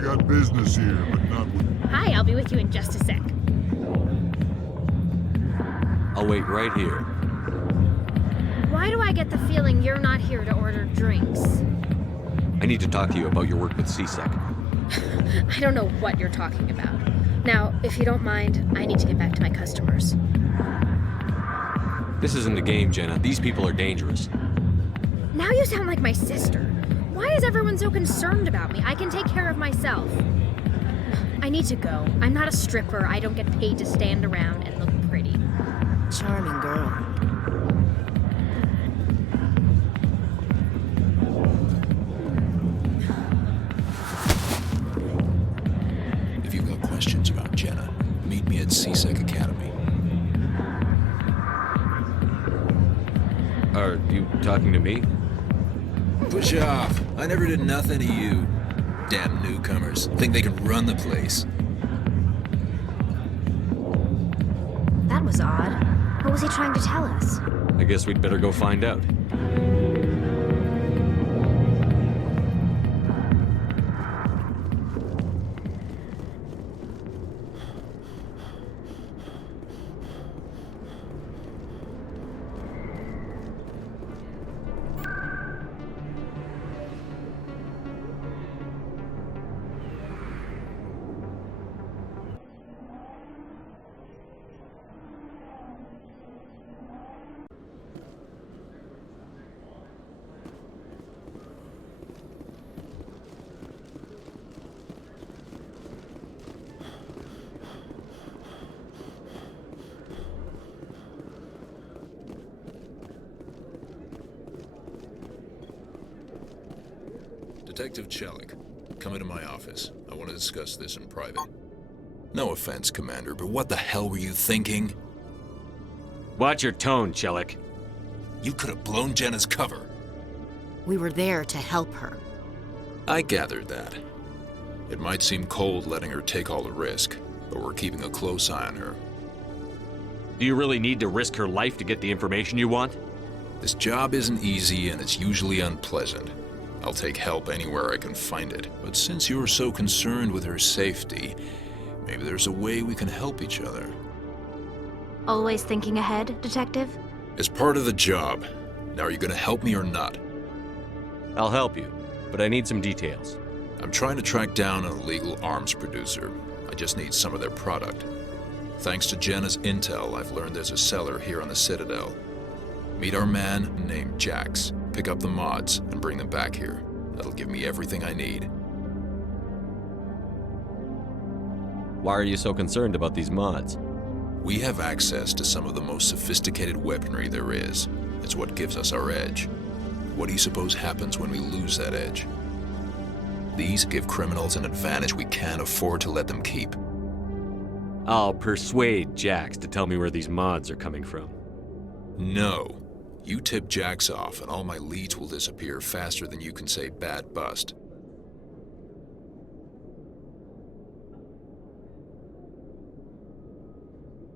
I got business here, but not with... Hi, I'll be with you in just a sec. I'll wait right here. Why do I get the feeling you're not here to order drinks? I need to talk to you about your work with CSEC. I don't know what you're talking about. Now, if you don't mind, I need to get back to my customers. This isn't a game, Jenna. These people are dangerous. Now you sound like my sister. Why is everyone so concerned about me? I can take care of myself. I need to go. I'm not a stripper. I don't get paid to stand around and look pretty. Charming girl. If you've got questions about Jenna, meet me at CSEC Academy. Are you talking to me? Push off. I never did nothing to you. Damn newcomers. Think they can run the place. That was odd. What was he trying to tell us? I guess we'd better go find out. Detective Chelik, come into my office. I want to discuss this in private. No offense, Commander, but what the hell were you thinking? Watch your tone, Chelik. You could have blown Jenna's cover. We were there to help her. I gathered that. It might seem cold letting her take all the risk, but we're keeping a close eye on her. Do you really need to risk her life to get the information you want? This job isn't easy and it's usually unpleasant. I'll take help anywhere I can find it. But since you're so concerned with her safety, maybe there's a way we can help each other. Always thinking ahead, Detective? It's part of the job. Now, are you gonna help me or not? I'll help you, but I need some details. I'm trying to track down an illegal arms producer. I just need some of their product. Thanks to Jenna's intel, I've learned there's a seller here on the Citadel. Meet our man named Jax. Pick up the mods and bring them back here. That'll give me everything I need. Why are you so concerned about these mods? We have access to some of the most sophisticated weaponry there is. It's what gives us our edge. What do you suppose happens when we lose that edge? These give criminals an advantage we can't afford to let them keep. I'll persuade Jax to tell me where these mods are coming from. No. You tip Jax off and all my leads will disappear faster than you can say bad bust.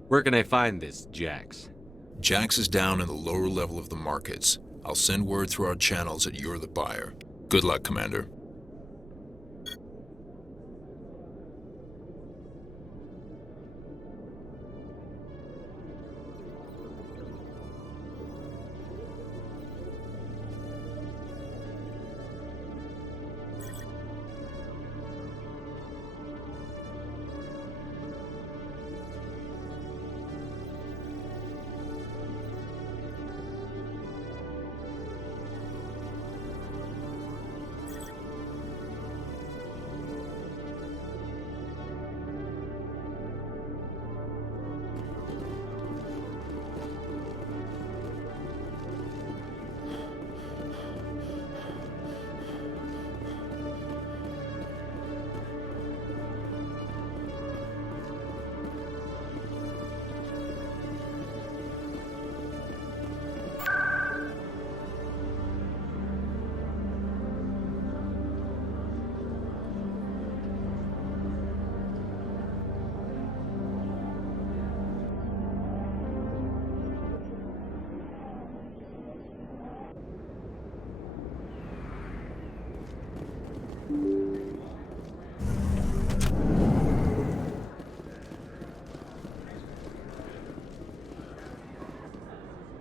Where can I find this Jax? Jax is down in the lower level of the markets. I'll send word through our channels that you're the buyer. Good luck, Commander.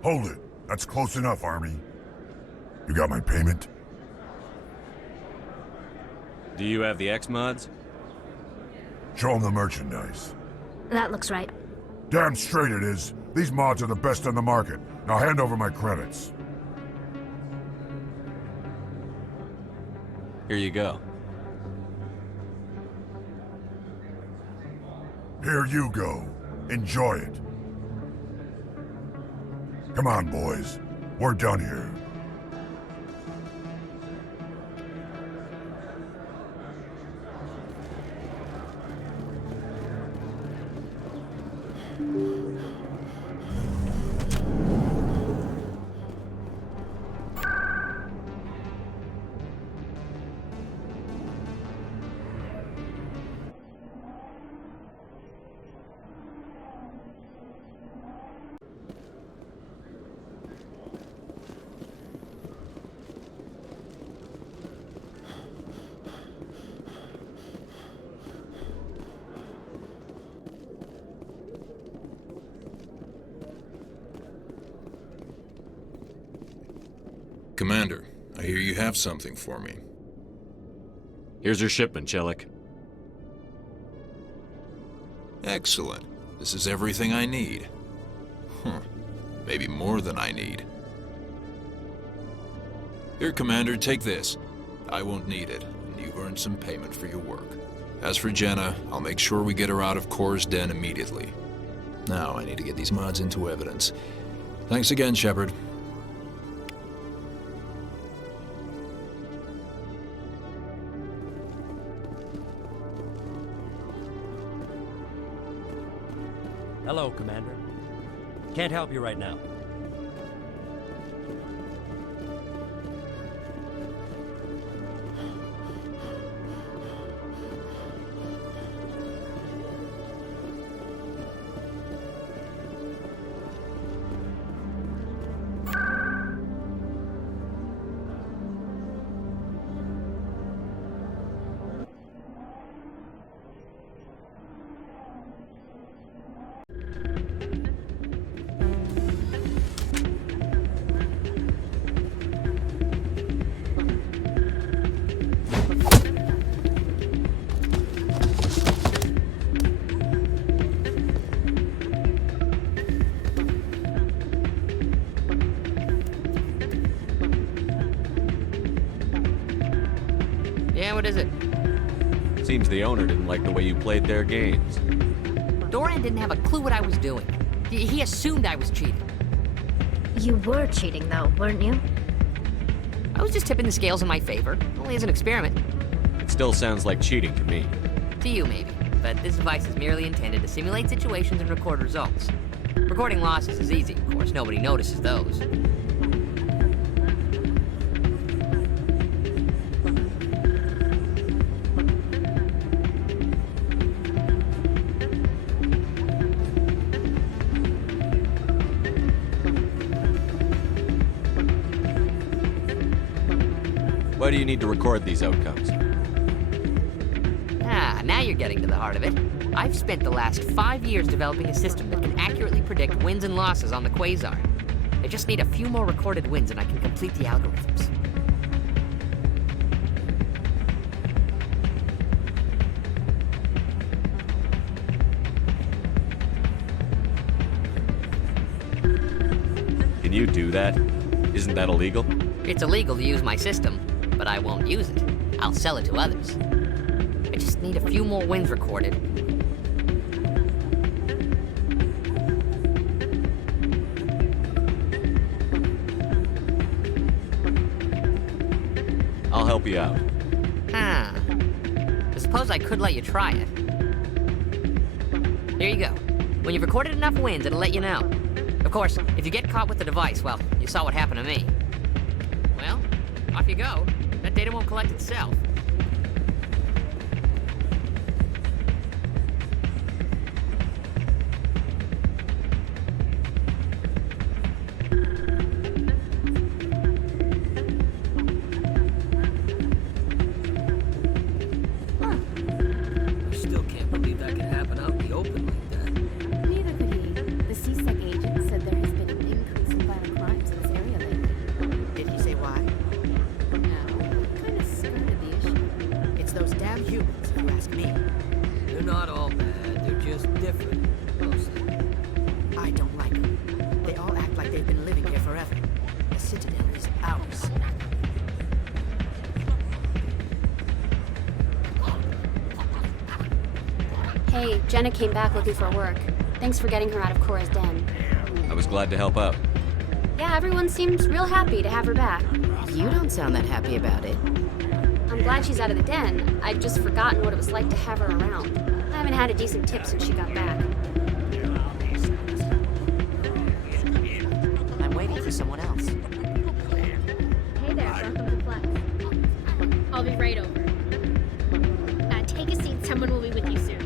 Hold it. That's close enough, Army. You got my payment? Do you have the X mods? Show them the merchandise. That looks right. Damn straight it is. These mods are the best on the market. Now hand over my credits. Here you go. Here you go. Enjoy it. Come on, boys. We're done here. Commander, I hear you have something for me. Here's your shipment, Chelik. Excellent. This is everything I need. Maybe more than I need. Here, Commander, take this. I won't need it, and you've earned some payment for your work. As for Jenna, I'll make sure we get her out of Core's den immediately. Now, I need to get these mods into evidence. Thanks again, Shepard. Hello, Commander. Can't help you right now. Yeah, what is it? Seems the owner didn't like the way you played their games. Doran didn't have a clue what I was doing. He assumed I was cheating. You were cheating, though, weren't you? I was just tipping the scales in my favor, only as an experiment. It still sounds like cheating to me. To you, maybe. But this device is merely intended to simulate situations and record results. Recording losses is easy, of course. Nobody notices those. Why do you need to record these outcomes? Ah, now you're getting to the heart of it. I've spent the last 5 years developing a system that can accurately predict wins and losses on the Quasar. I just need a few more recorded wins and I can complete the algorithms. Can you do that? Isn't that illegal? It's illegal to use my system, but I won't use it. I'll sell it to others. I just need a few more wins recorded. I'll help you out. Huh. I suppose I could let you try it. Here you go. When you've recorded enough wins, it'll let you know. Of course, if you get caught with the device, well, you saw what happened to me. Well, off you go. That data won't collect itself. I still can't believe that could happen out in the open like that. Neither could he. The CSEC agent said there has been an increase in violent humans, if you ask me. They're not all bad, they're just different, mostly. I don't like them. They all act like they've been living here forever. The Citadel is ours. Hey, Jenna came back looking for work. Thanks for getting her out of Cora's den. I was glad to help out. Yeah, everyone seems real happy to have her back. You don't sound that happy about it. I'm glad she's out of the den. I'd just forgotten what it was like to have her around. I haven't had a decent tip since she got back. I'm waiting for someone else. Hey there, welcome to Flex. I'll be right over. Take a seat, someone will be with you soon.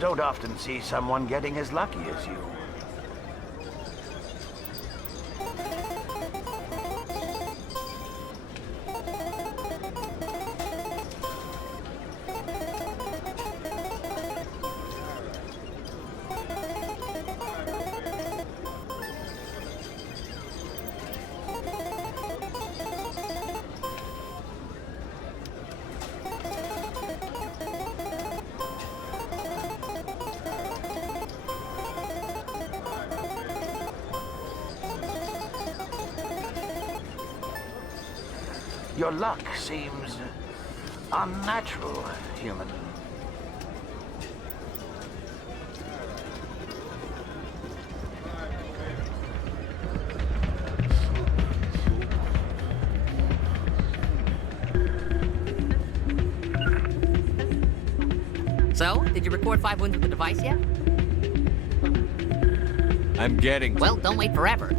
Don't often see someone getting as lucky as you. Your luck seems unnatural, human. So, did you record 5 wins with the device yet? I'm getting to Well, it. don't wait forever.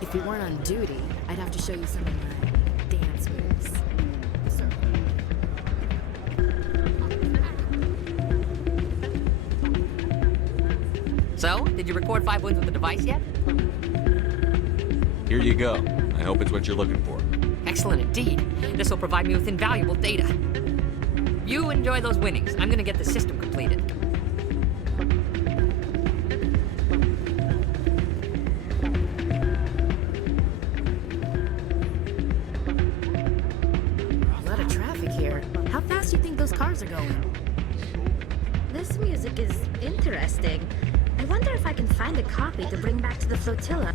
If we weren't on duty, I'd have to show you some of my dance moves. So, So, did you record 5 wins with the device yet? Here you go. I hope it's what you're looking for. Excellent indeed. This will provide me with invaluable data. You enjoy those winnings. I'm gonna get the system completed. a lot of traffic here. How fast do you think those cars are going? This music is interesting. I wonder if I can find a copy to bring back to the flotilla.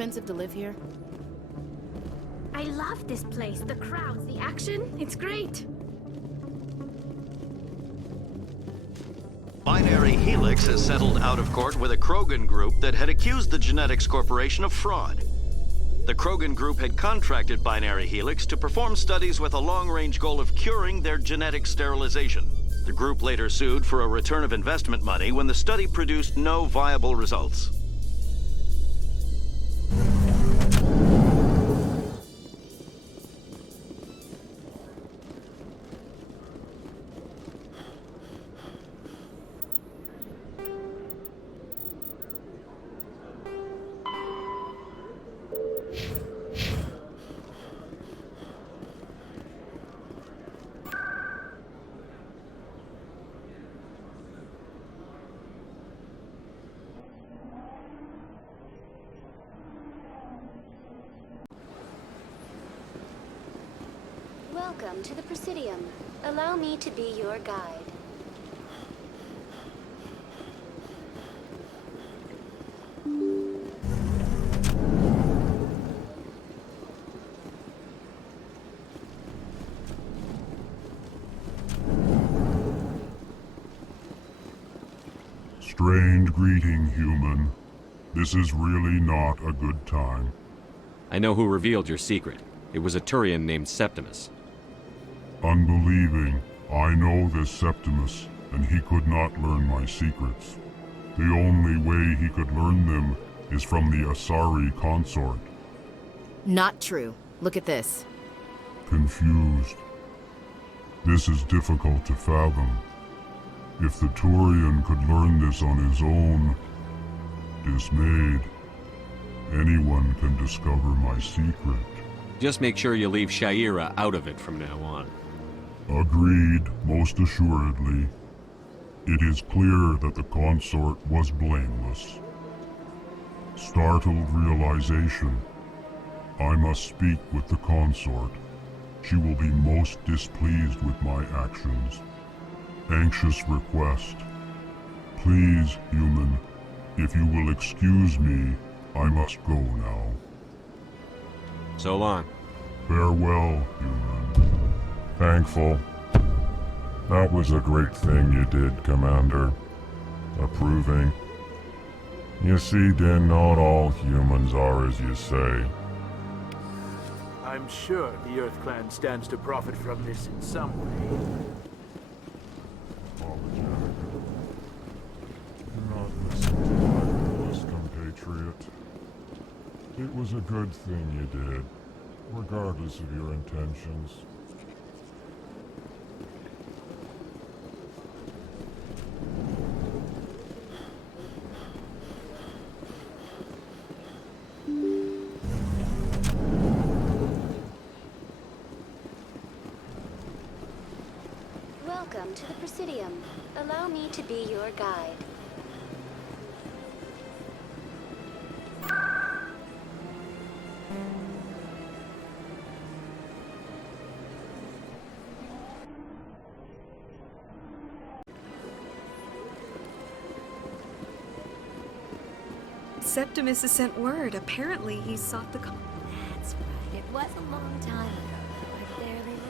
expensive to live here? I love this place. The crowds, the action. It's great. Binary Helix has settled out of court with a Krogan group that had accused the Genetics Corporation of fraud. The Krogan group had contracted Binary Helix to perform studies with a long-range goal of curing their genetic sterilization. The group later sued for a return of investment money when the study produced no viable results. Welcome to the Presidium. Allow me to be your guide. Strange greeting, human. This is really not a good time. I know who revealed your secret. It was a Turian named Septimus. Unbelieving, I know this Septimus, and he could not learn my secrets. The only way he could learn them is from the Asari consort. Not true. Look at this. Confused. This is difficult to fathom. If the Turian could learn this on his own, dismayed, anyone can discover my secret. Just make sure you leave Shaira out of it from now on. Agreed, most assuredly. It is clear that the consort was blameless. Startled realization. I must speak with the consort. She will be most displeased with my actions. Anxious request. Please, human, if you will excuse me, I must go now. So long. Farewell, human. Thankful. That was a great thing you did, Commander. Approving. You see, Din, not all humans are as you say. I'm sure the Earth Clan stands to profit from this in some way. Apologetic. Do not listen to my foolish compatriot. It was a good thing you did, regardless of your intentions. Welcome to the Presidium. Allow me to be your guide. Septimus has sent word. Apparently, he sought the That's right. It was a long time ago. I barely remember.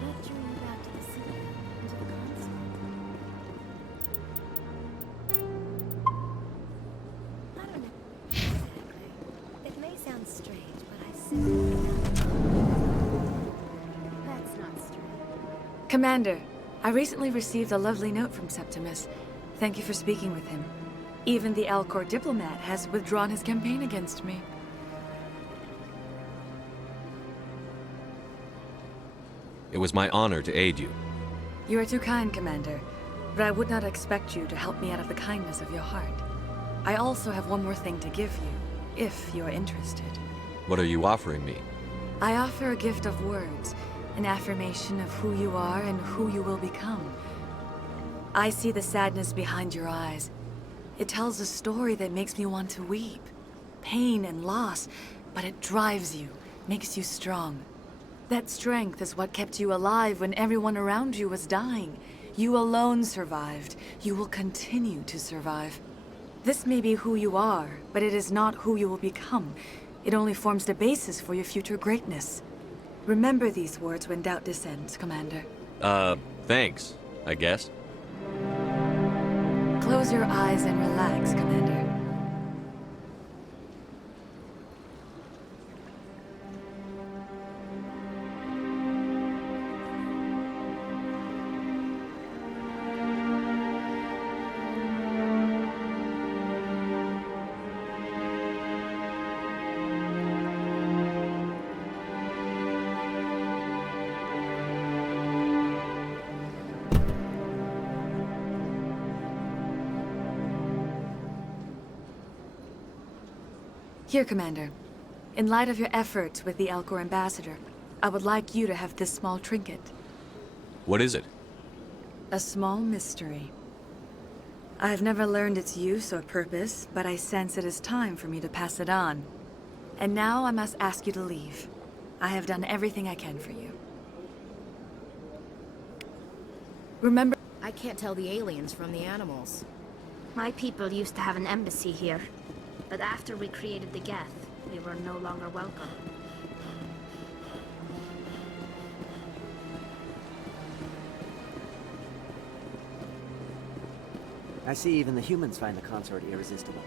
What drew you back to the city and to the console? I don't know exactly. It may sound strange, but I simply That's not strange. Commander, I recently received a lovely note from Septimus. Thank you for speaking with him. Even the Alcor diplomat has withdrawn his campaign against me. It was my honor to aid you. You are too kind, Commander, but I would not expect you to help me out of the kindness of your heart. I also have one more thing to give you, if you are interested. What are you offering me? I offer a gift of words, an affirmation of who you are and who you will become. I see the sadness behind your eyes. It tells a story that makes me want to weep. Pain and loss, but it drives you, makes you strong. That strength is what kept you alive when everyone around you was dying. You alone survived. You will continue to survive. This may be who you are, but it is not who you will become. It only forms the basis for your future greatness. Remember these words when doubt descends, Commander. Thanks, I guess. Close your eyes and relax, Commander. Here, Commander. In light of your efforts with the Alcor Ambassador, I would like you to have this small trinket. What is it? A small mystery. I have never learned its use or purpose, but I sense it is time for me to pass it on. And now I must ask you to leave. I have done everything I can for you. Remember— I can't tell the aliens from the animals. My people used to have an embassy here, but after we created the Geth, we were no longer welcome. I see even the humans find the consort irresistible.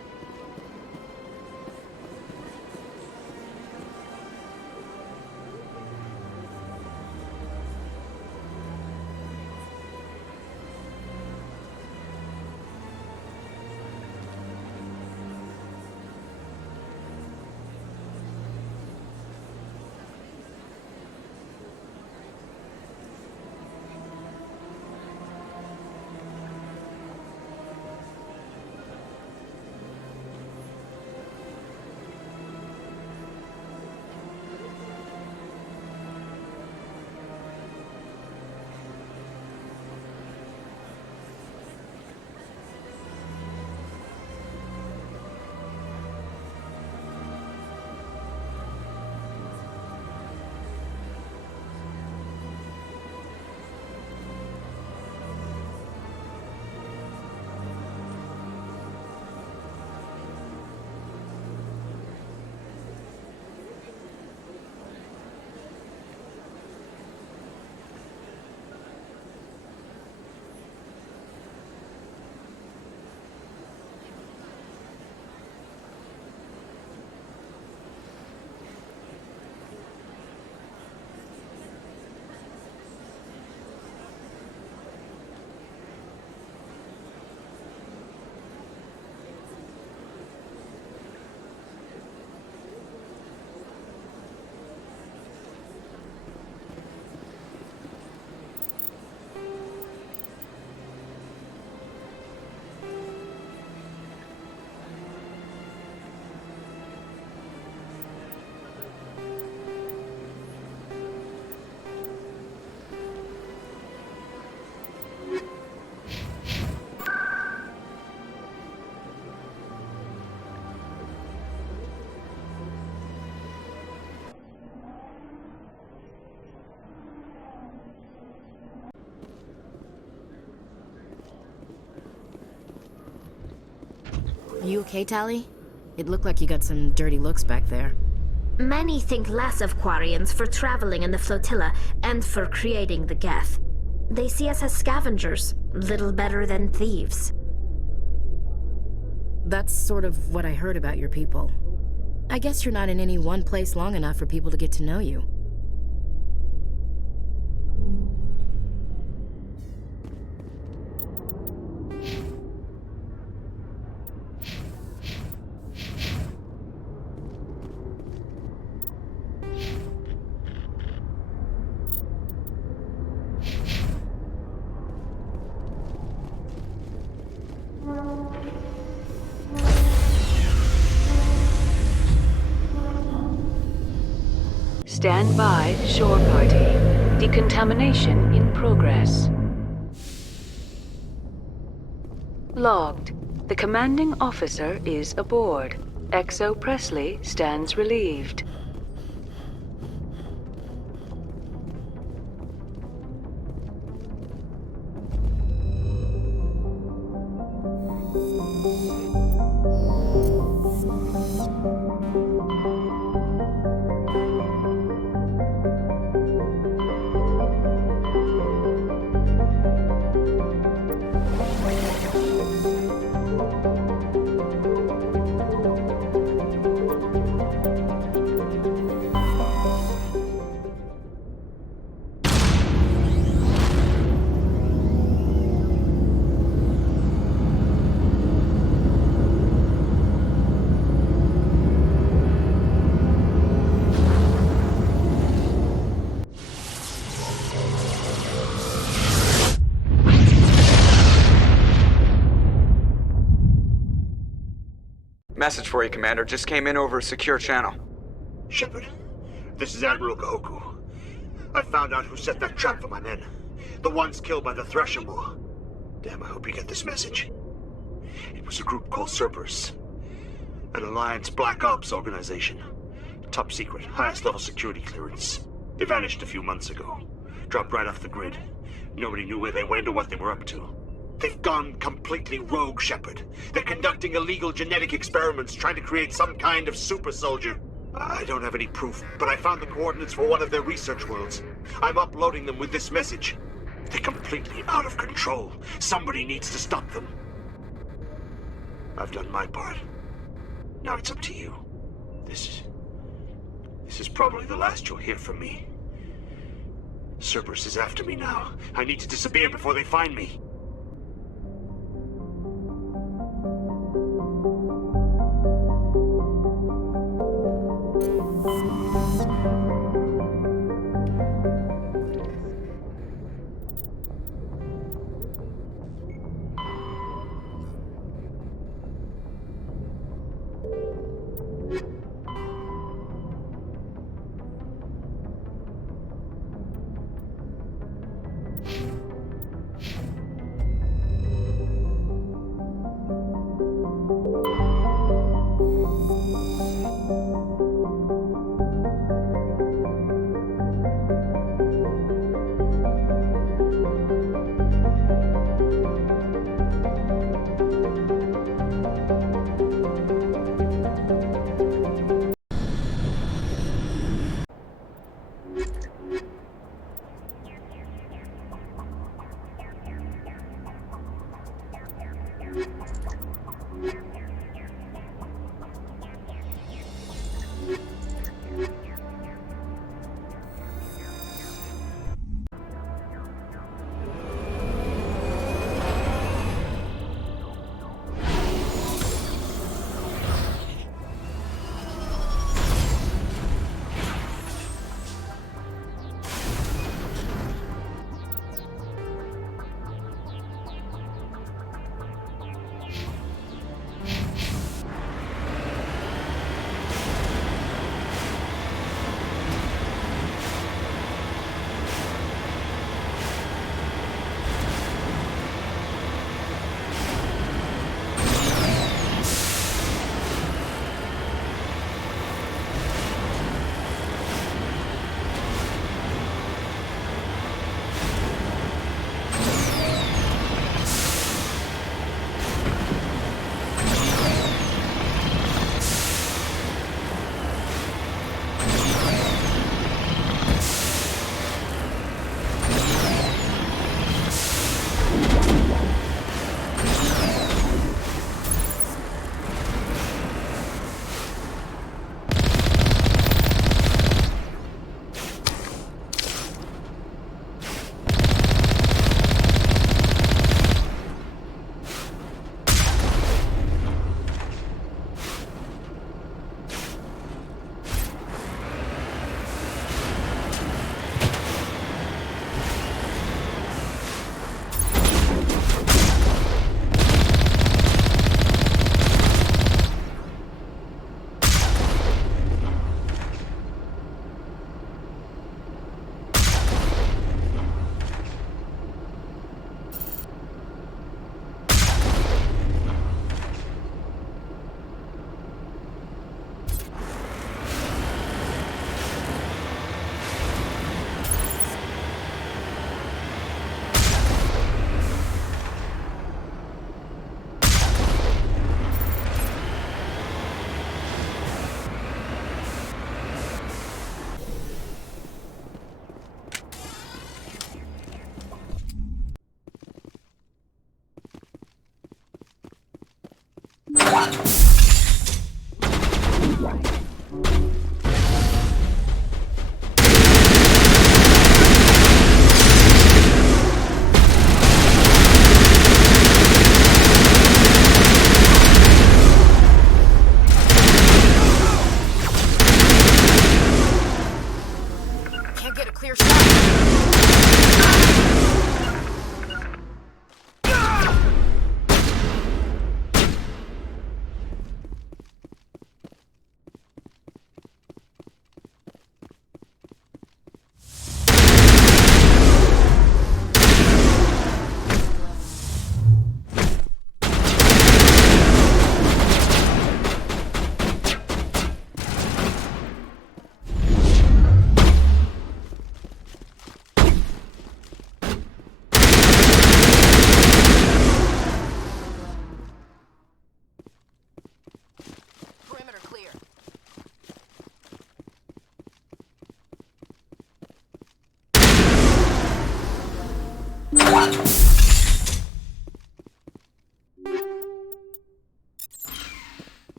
Are you okay, Tally? It looked like you got some dirty looks back there. Many think less of Quarians for traveling in the flotilla and for creating the Geth. They see us as scavengers, little better than thieves. That's sort of what I heard about your people. I guess you're not in any one place long enough for people to get to know you. Stand by, shore party. Decontamination in progress. Logged. The commanding officer is aboard. Exo Presley stands relieved. message for you, Commander. Just came in over a secure channel. Shepard, this is Admiral Kahoku. I found out who set that trap for my men. The ones killed by the Thresher Maw. Damn, I hope you get this message. It was a group called Cerberus. An Alliance Black Ops organization. Top secret, highest level security clearance. They vanished a few months ago. Dropped right off the grid. Nobody knew where they went or what they were up to. They've gone completely rogue, Shepard. They're conducting illegal genetic experiments, trying to create some kind of super soldier. I don't have any proof, but I found the coordinates for one of their research worlds. I'm uploading them with this message. They're completely out of control. Somebody needs to stop them. I've done my part. Now it's up to you. This is probably the last you'll hear from me. Cerberus is after me now. I need to disappear before they find me.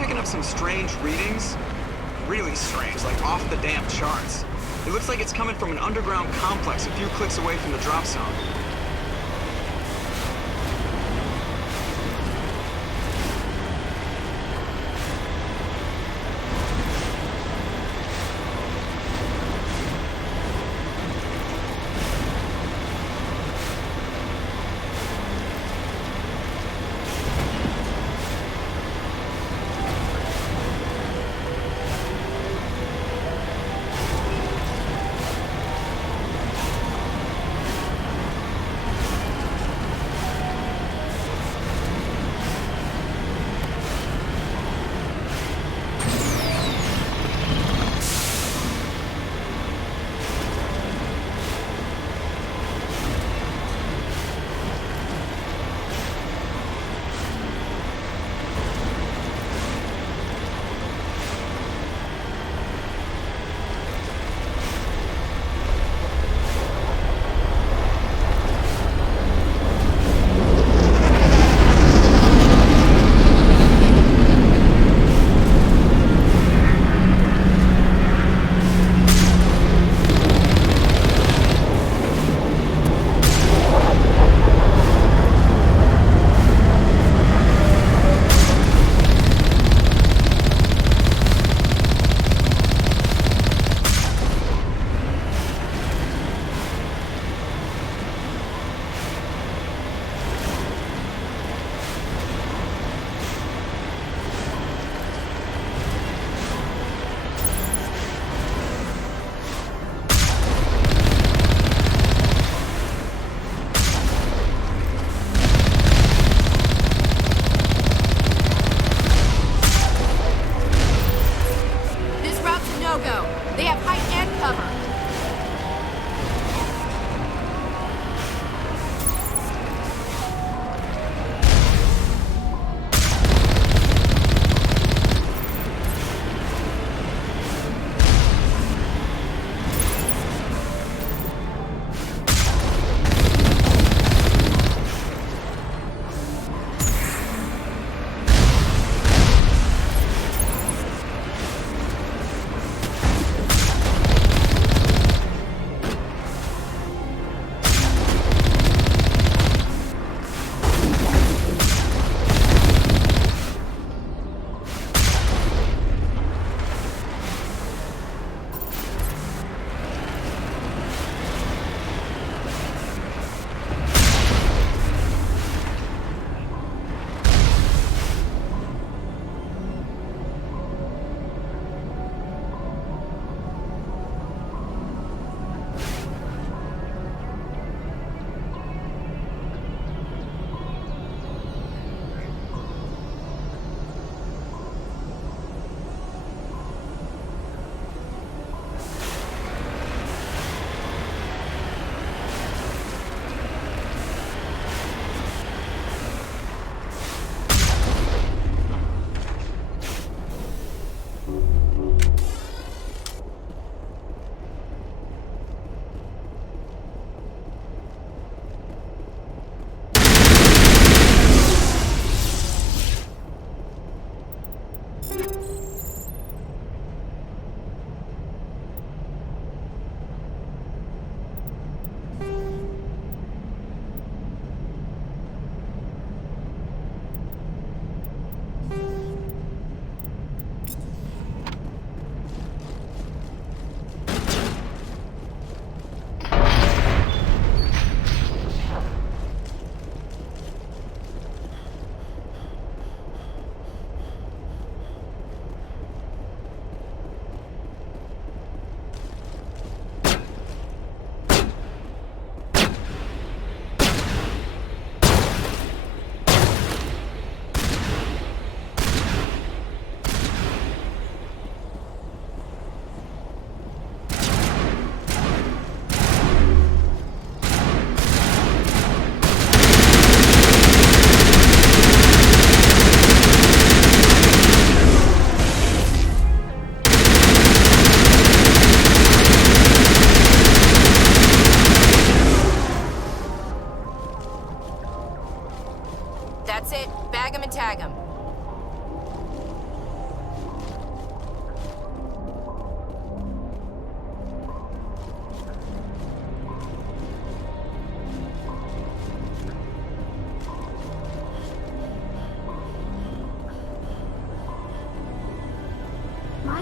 picking up some strange readings. Really strange, like off the damn charts. It looks like it's coming from an underground complex a few clicks away from the drop zone.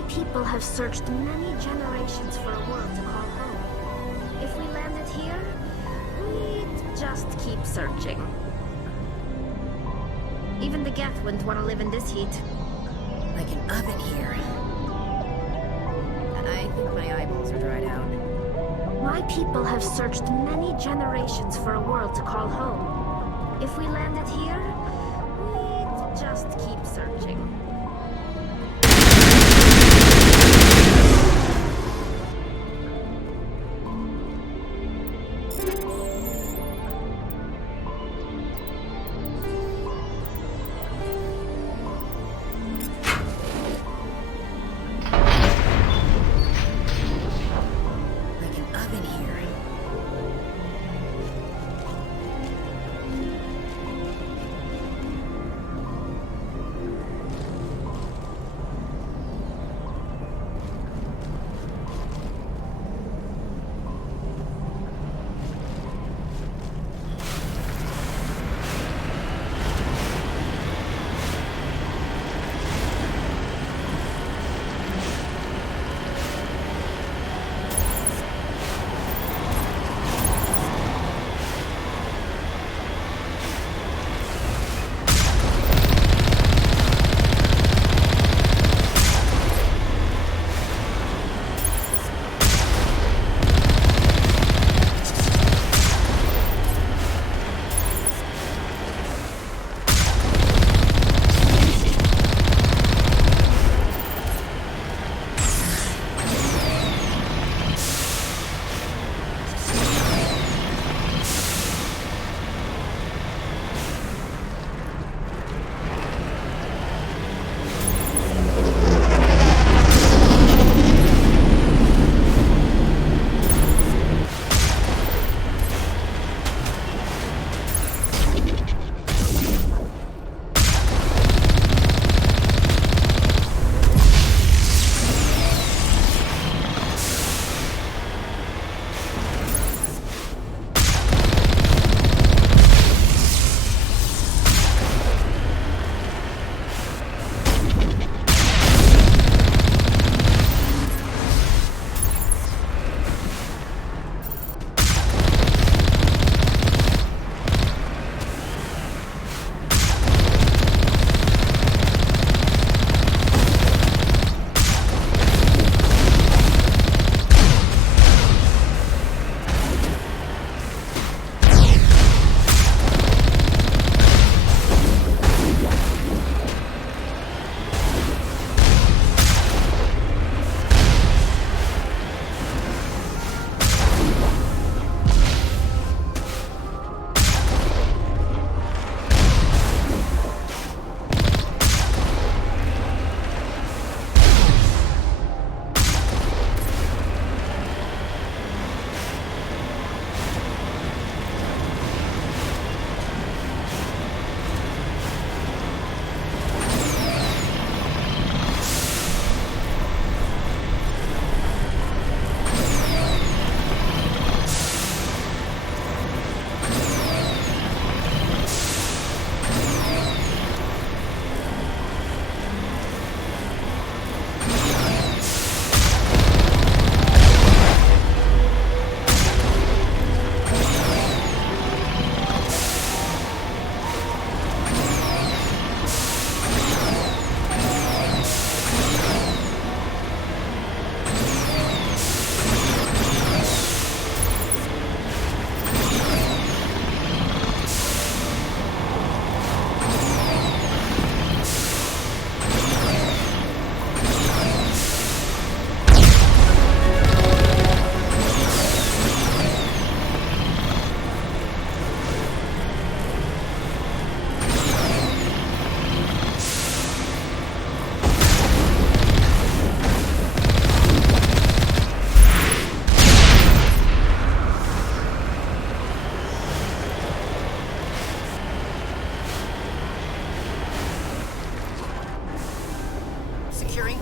people have searched many generations for a world to call home. If we landed here, we'd just keep searching. Even the Geth wouldn't want to live in this heat. Like an oven here. I think my eyeballs are dried out. My people have searched many generations for a world to call home. If we landed here, we'd just keep searching.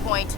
point.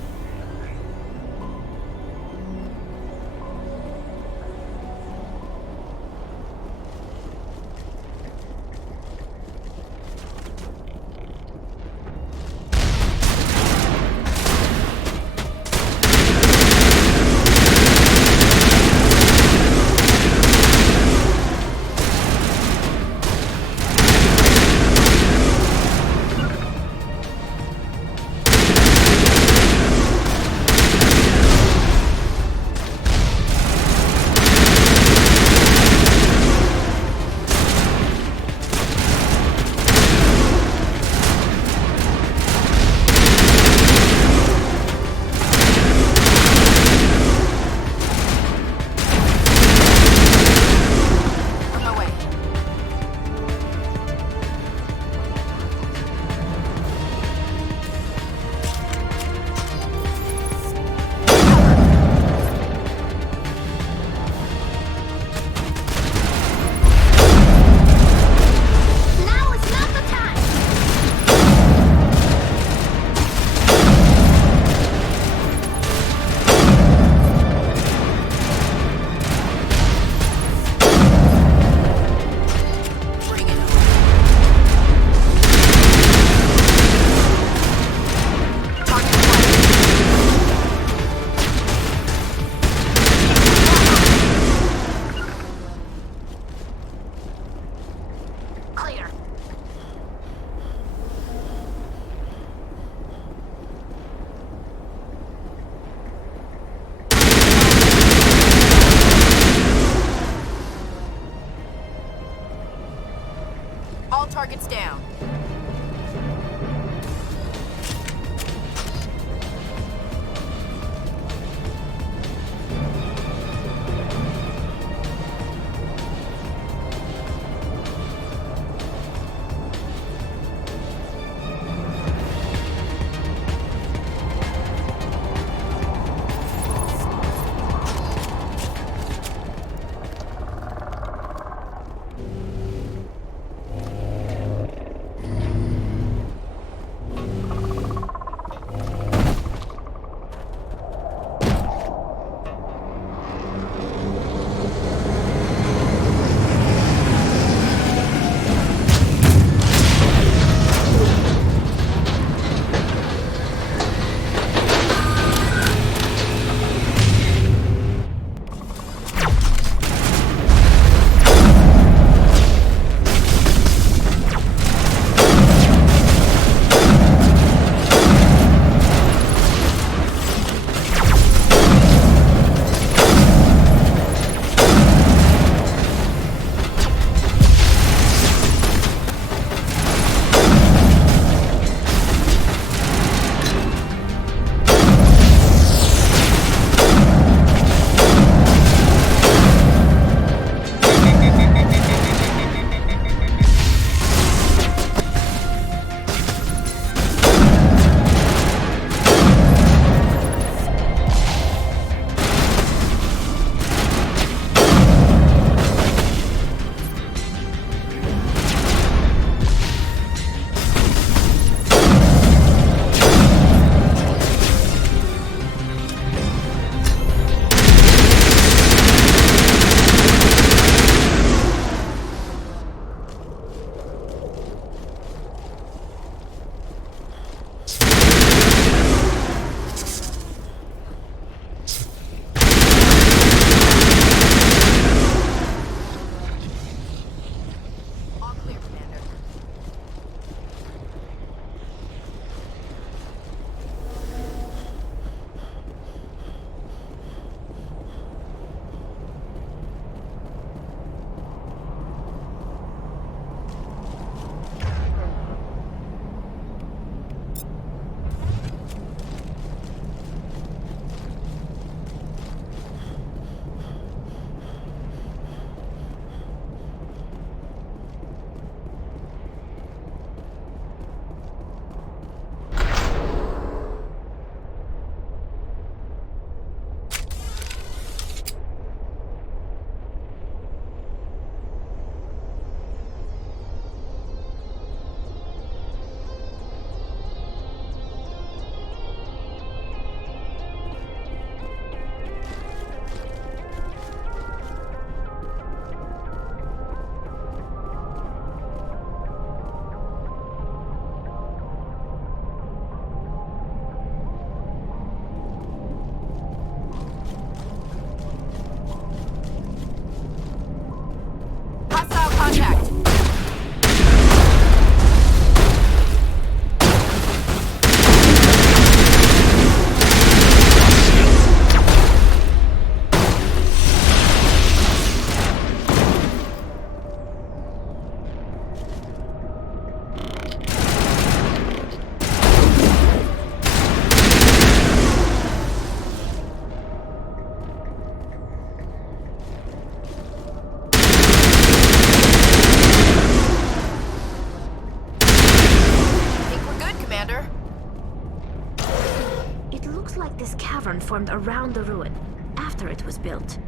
looks like this cavern formed around the ruin, after it was built.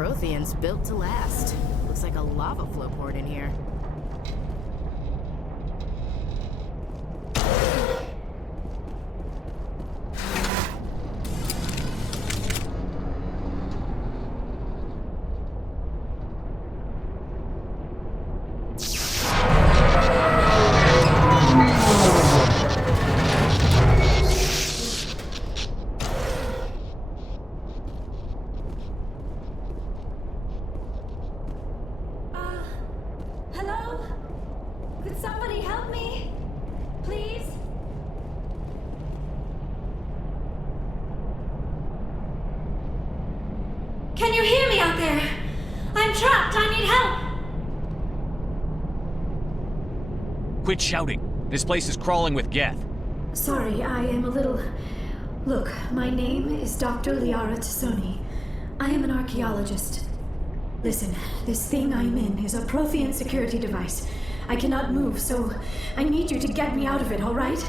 Prothean's built to last. Looks like a lava flow port in here. Hello? Could somebody help me? Please? Can you hear me out there? I'm trapped. I need help. Quit shouting. This place is crawling with Geth. Sorry, I am a little... Look, my name is Dr. Liara Tassoni. I am an archaeologist. Listen, this thing I'm in is a Prothean security device. I cannot move, so I need you to get me out of it, all right?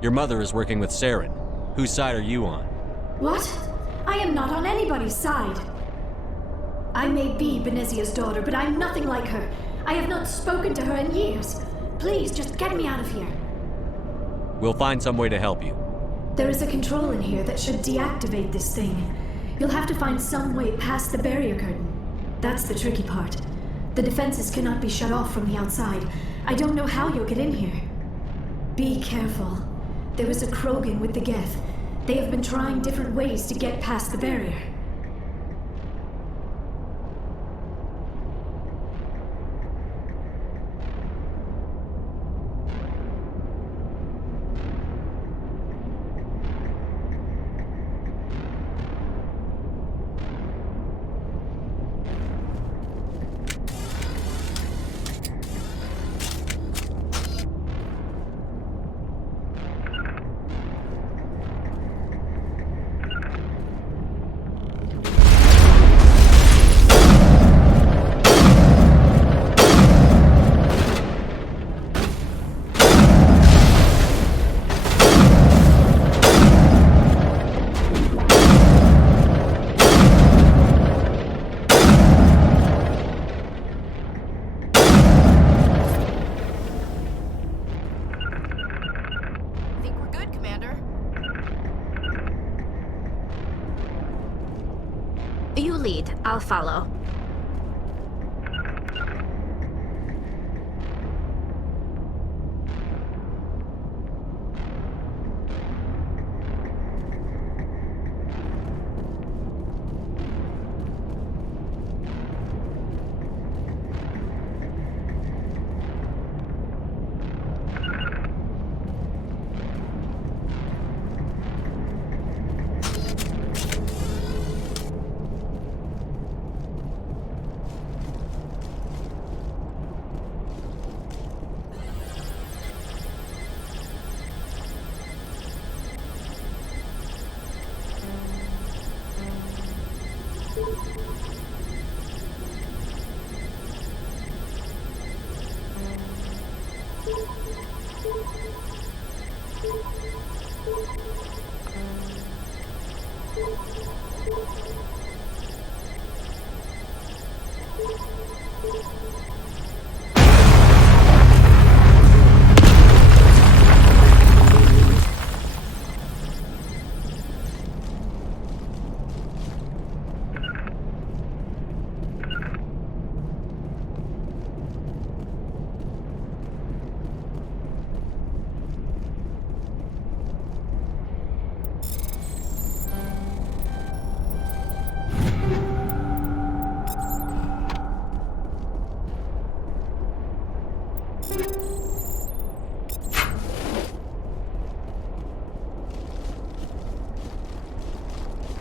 Your mother is working with Saren. Whose side are you on? What? I am not on anybody's side. I may be Benezia's daughter, but I'm nothing like her. I have not spoken to her in years. Please, just get me out of here. We'll find some way to help you. There is a control in here that should deactivate this thing. You'll have to find some way past the barrier curtain. That's the tricky part. The defenses cannot be shut off from the outside. I don't know how you'll get in here. Be careful. There is a Krogan with the Geth. They have been trying different ways to get past the barrier. You lead, I'll follow.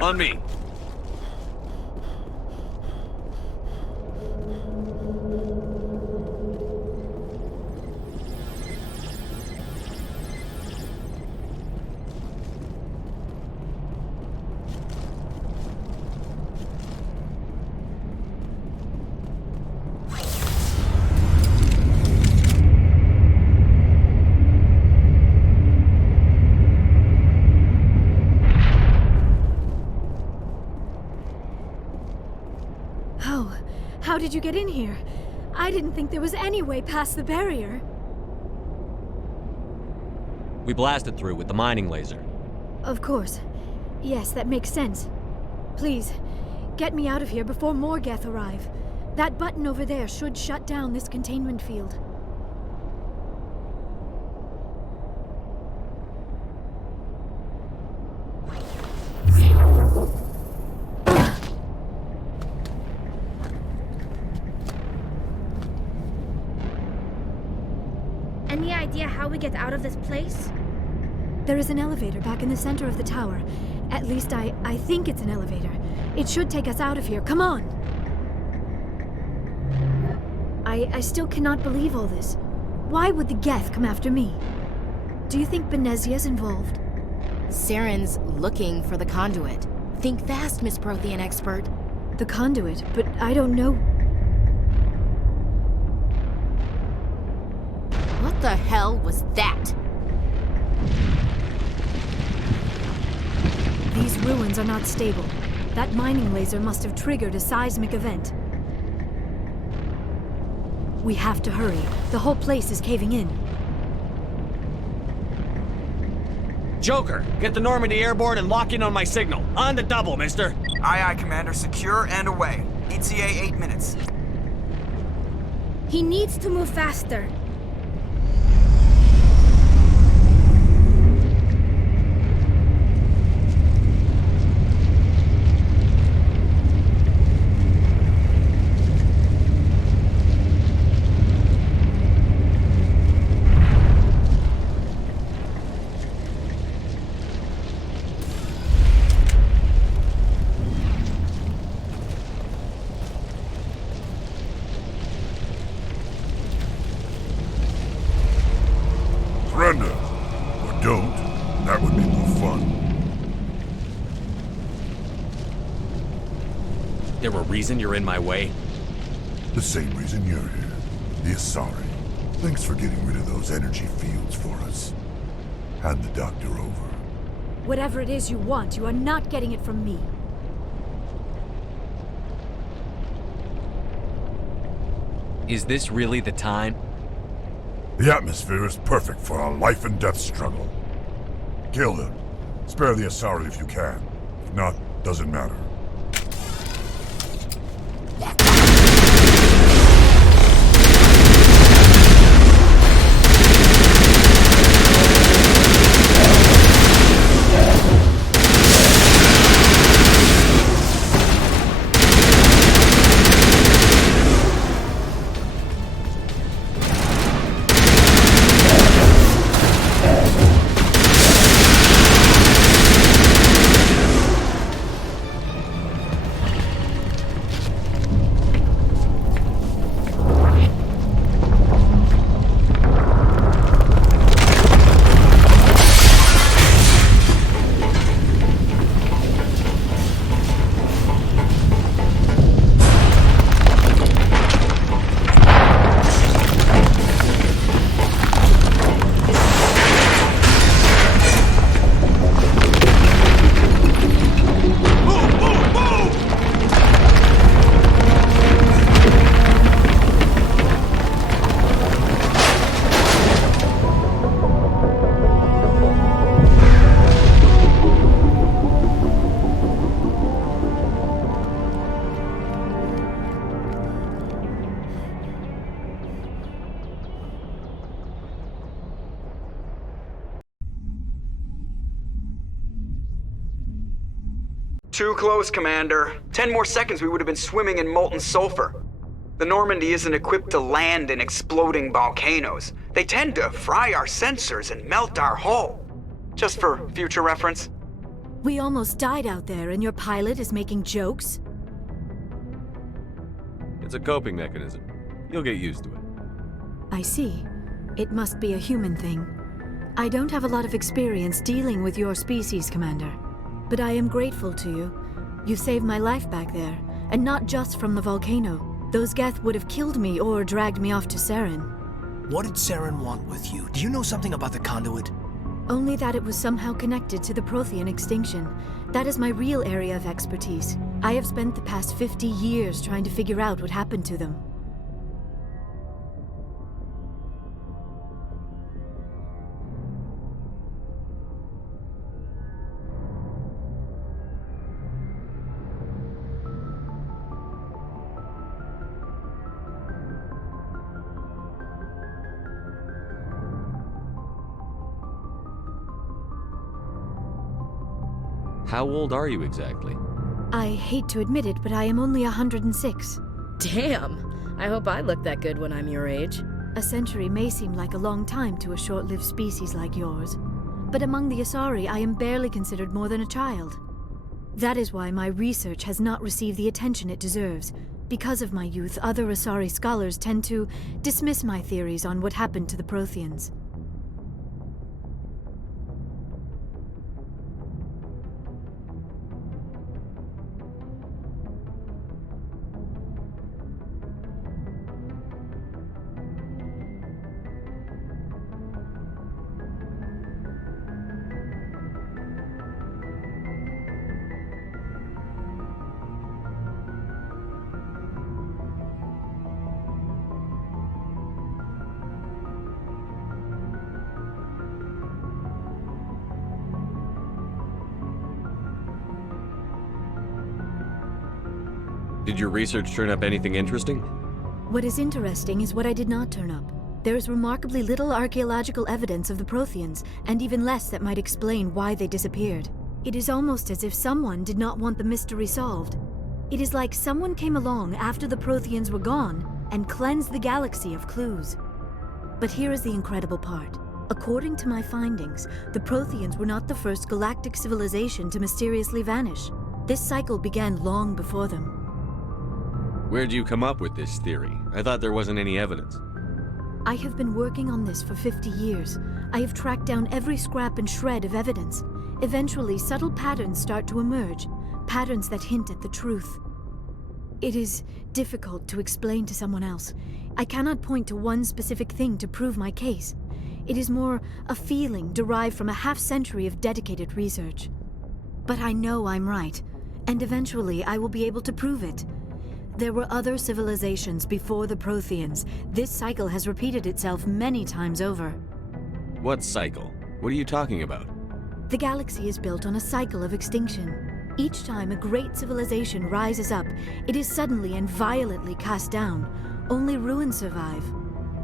On me. How did you get in here? I didn't think there was any way past the barrier. We blasted through with the mining laser. Of course. Yes, that makes sense. Please, get me out of here before more Geth arrive. That button over there should shut down this containment field. Any idea how we get out of this place? There is an elevator back in the center of the tower. At least I think it's an elevator. It should take us out of here. Come on! I still cannot believe all this. Why would the Geth come after me? Do you think Benezia's involved? Saren's looking for the conduit. Think fast, Miss Prothean expert. The conduit? But I don't know... What the hell was that? These ruins are not stable. That mining laser must have triggered a seismic event. We have to hurry. The whole place is caving in. Joker, get the Normandy airborne and lock in on my signal. On the double, mister. Aye, aye, Commander. Secure and away. ETA 8 minutes. He needs to move faster. Surrender. Or don't. That would be more fun. There a reason you're in my way? The same reason you're here. The Asari. Thanks for getting rid of those energy fields for us. Hand the doctor over. Whatever it is you want, you are not getting it from me. Is this really the time? The atmosphere is perfect for a life and death struggle. Kill them. Spare the Asari if you can. If not, doesn't matter. Too close, Commander. 10 more seconds we would have been swimming in molten sulfur. The Normandy isn't equipped to land in exploding volcanoes. They tend to fry our sensors and melt our hull. Just for future reference. We almost died out there, and your pilot is making jokes? It's a coping mechanism. You'll get used to it. I see. It must be a human thing. I don't have a lot of experience dealing with your species, Commander. But I am grateful to you. You saved my life back there, and not just from the volcano. Those Geth would have killed me or dragged me off to Saren. What did Saren want with you? Do you know something about the conduit? Only that it was somehow connected to the Prothean extinction. That is my real area of expertise. I have spent the past 50 years trying to figure out what happened to them. How old are you exactly? I hate to admit it, but I am only 106. Damn! I hope I look that good when I'm your age. A century may seem like a long time to a short-lived species like yours, but among the Asari, I am barely considered more than a child. That is why my research has not received the attention it deserves. Because of my youth, other Asari scholars tend to dismiss my theories on what happened to the Protheans. Did your research turn up anything interesting? What is interesting is what I did not turn up. There is remarkably little archaeological evidence of the Protheans, and even less that might explain why they disappeared. It is almost as if someone did not want the mystery solved. It is like someone came along after the Protheans were gone and cleansed the galaxy of clues. But here is the incredible part. According to my findings, the Protheans were not the first galactic civilization to mysteriously vanish. This cycle began long before them. Where'd you come up with this theory? I thought there wasn't any evidence. I have been working on this for 50 years. I have tracked down every scrap and shred of evidence. Eventually, subtle patterns start to emerge, patterns that hint at the truth. It is difficult to explain to someone else. I cannot point to one specific thing to prove my case. It is more a feeling derived from a half-century of dedicated research. But I know I'm right, and eventually I will be able to prove it. There were other civilizations before the Protheans. This cycle has repeated itself many times over. What cycle? What are you talking about? The galaxy is built on a cycle of extinction. Each time a great civilization rises up, it is suddenly and violently cast down. Only ruins survive.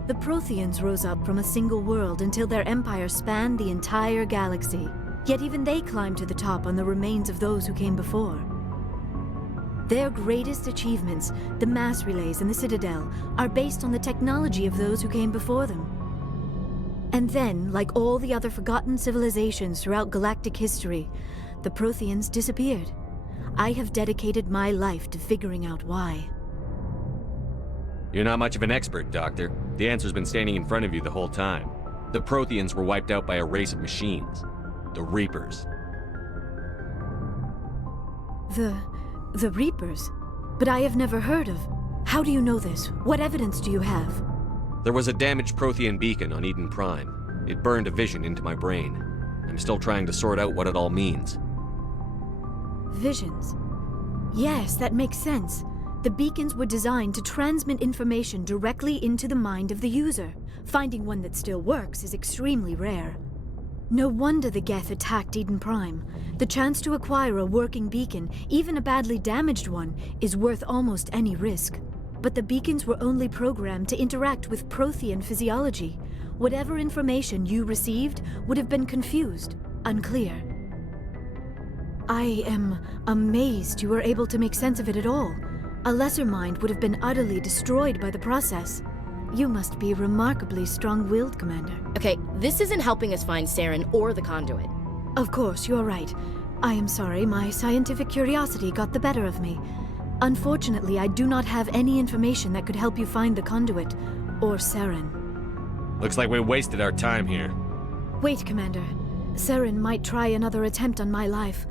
The Protheans rose up from a single world until their empire spanned the entire galaxy. Yet even they climbed to the top on the remains of those who came before. Their greatest achievements, the mass relays and the Citadel, are based on the technology of those who came before them. And then, like all the other forgotten civilizations throughout galactic history, the Protheans disappeared. I have dedicated my life to figuring out why. You're not much of an expert, Doctor. The answer's been standing in front of you the whole time. The Protheans were wiped out by a race of machines. The Reapers. The Reapers? But I have never heard of. How do you know this? What evidence do you have? There was a damaged Prothean beacon on Eden Prime. It burned a vision into my brain. I'm still trying to sort out what it all means. Visions. Yes, that makes sense. The beacons were designed to transmit information directly into the mind of the user. Finding one that still works is extremely rare. No wonder the Geth attacked Eden Prime. The chance to acquire a working beacon, even a badly damaged one, is worth almost any risk. But the beacons were only programmed to interact with Prothean physiology. Whatever information you received would have been confused, unclear. I am amazed you were able to make sense of it at all. A lesser mind would have been utterly destroyed by the process. You must be remarkably strong-willed, Commander. Okay, this isn't helping us find Saren or the conduit. Of course, you're right. I am sorry, my scientific curiosity got the better of me. Unfortunately, I do not have any information that could help you find the conduit, or Saren. Looks like we wasted our time here. Wait, Commander. Saren might try another attempt on my life.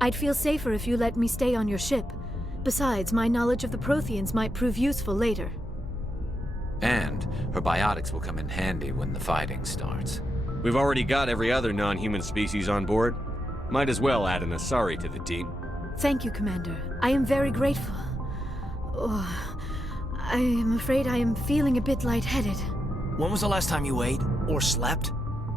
I'd feel safer if you let me stay on your ship. Besides, my knowledge of the Protheans might prove useful later. And her biotics will come in handy when the fighting starts. We've already got every other non-human species on board. Might as well add an Asari to the team. Thank you, Commander. I am very grateful. Oh, I am afraid I am feeling a bit lightheaded. When was the last time you ate? Or slept?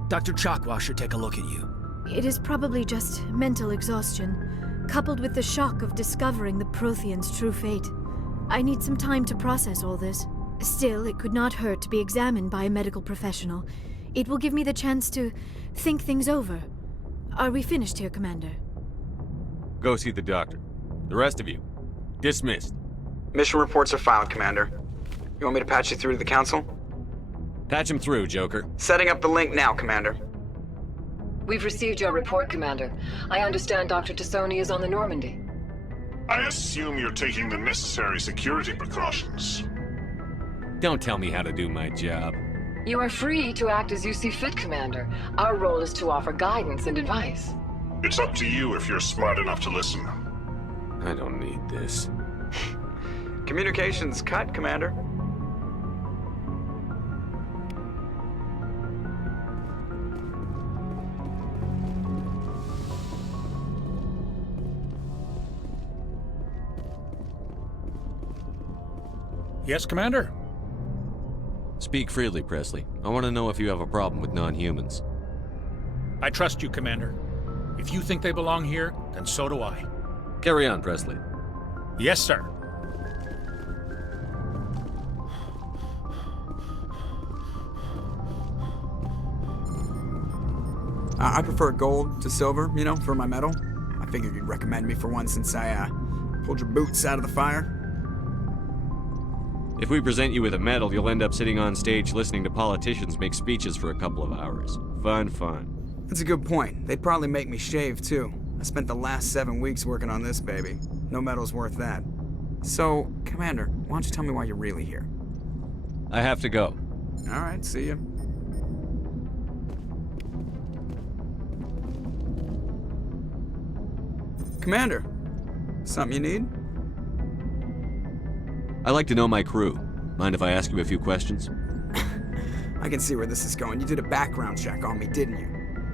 Dr. Chakwa should take a look at you. It is probably just mental exhaustion, coupled with the shock of discovering the Protheans' true fate. I need some time to process all this. Still, it could not hurt to be examined by a medical professional. It will give me the chance to think things over. Are we finished here, Commander? Go see the doctor. The rest of you, dismissed. Mission reports are filed, Commander. You want me to patch you through to the Council? Patch him through, Joker. Setting up the link now, Commander. We've received your report, Commander. I understand Dr. Tassoni is on the Normandy. I assume you're taking the necessary security precautions. Don't tell me how to do my job. You are free to act as you see fit, Commander. Our role is to offer guidance and advice. It's up to you if you're smart enough to listen. I don't need this. Communications cut, Commander. Yes, Commander? Speak freely, Presley. I want to know if you have a problem with non-humans. I trust you, Commander. If you think they belong here, then so do I. Carry on, Presley. Yes, sir. I prefer gold to silver, you know, for my medal. I figured you'd recommend me for one since I, pulled your boots out of the fire. If we present you with a medal, you'll end up sitting on stage listening to politicians make speeches for a couple of hours. Fun, fun. That's a good point. They'd probably make me shave, too. I spent the last 7 weeks working on this baby. No medal's worth that. So, Commander, why don't you tell me why you're really here? I have to go. All right, see ya. Commander, something you need? I like to know my crew. Mind if I ask you a few questions? I can see where this is going. You did a background check on me, didn't you?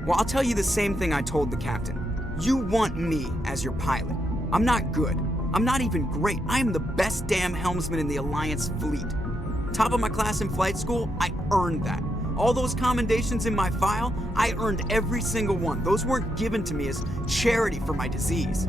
Well, I'll tell you the same thing I told the captain. You want me as your pilot. I'm not good. I'm not even great. I am the best damn helmsman in the Alliance fleet. Top of my class in flight school, I earned that. All those commendations in my file, I earned every single one. Those weren't given to me as charity for my disease.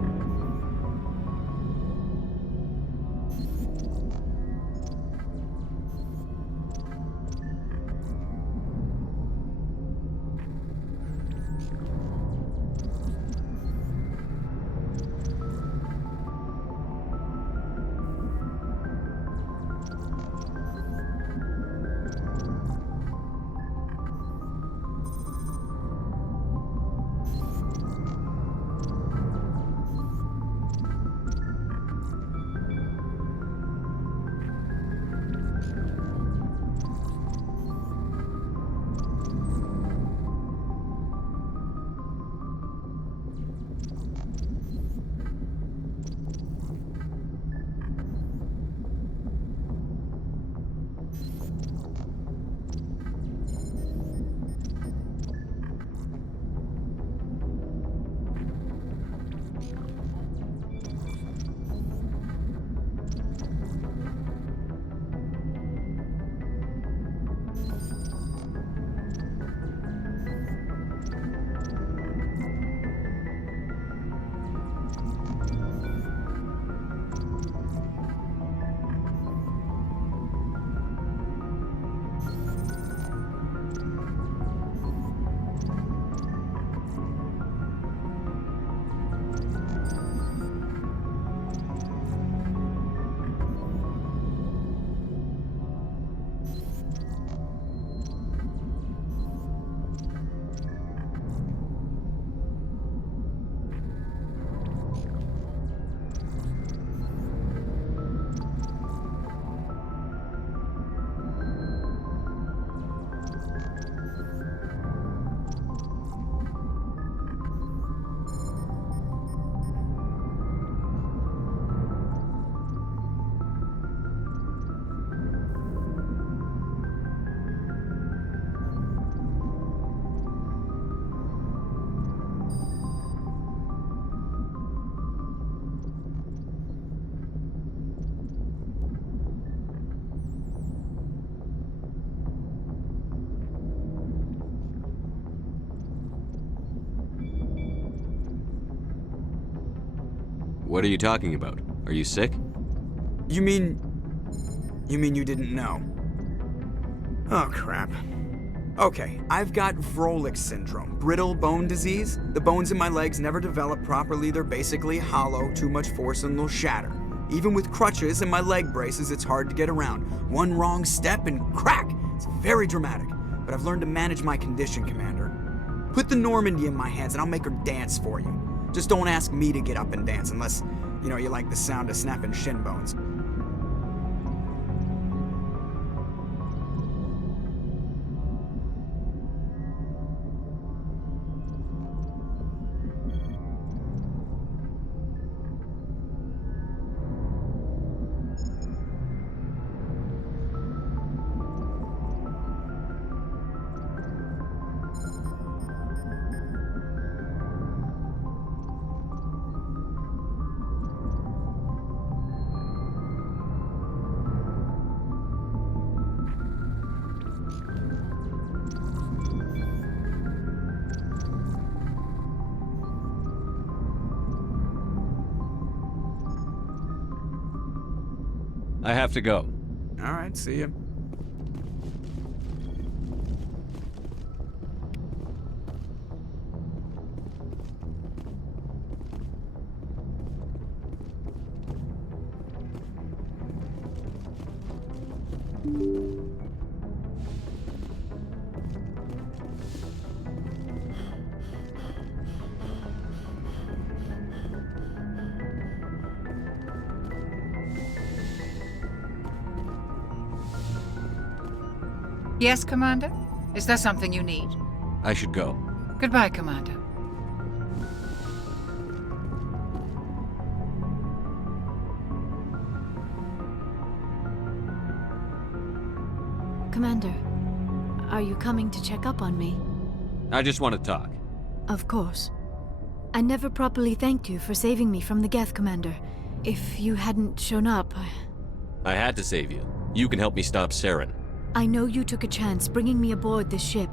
What are you talking about? Are you sick? You mean you didn't know? Oh, crap. Okay, I've got Vrolich syndrome, brittle bone disease. The bones in my legs never develop properly. They're basically hollow, too much force and they'll shatter. Even with crutches and my leg braces, it's hard to get around. One wrong step and crack! It's very dramatic, but I've learned to manage my condition, Commander. Put the Normandy in my hands and I'll make her dance for you. Just don't ask me to get up and dance unless, you like the sound of snapping shin bones. I have to go. All right, see ya. Yes, Commander? Is there something you need? I should go. Goodbye, Commander. Commander, are you coming to check up on me? I just want to talk. Of course. I never properly thanked you for saving me from the Geth, Commander. If you hadn't shown up... I had to save you. You can help me stop Saren. I know you took a chance bringing me aboard this ship.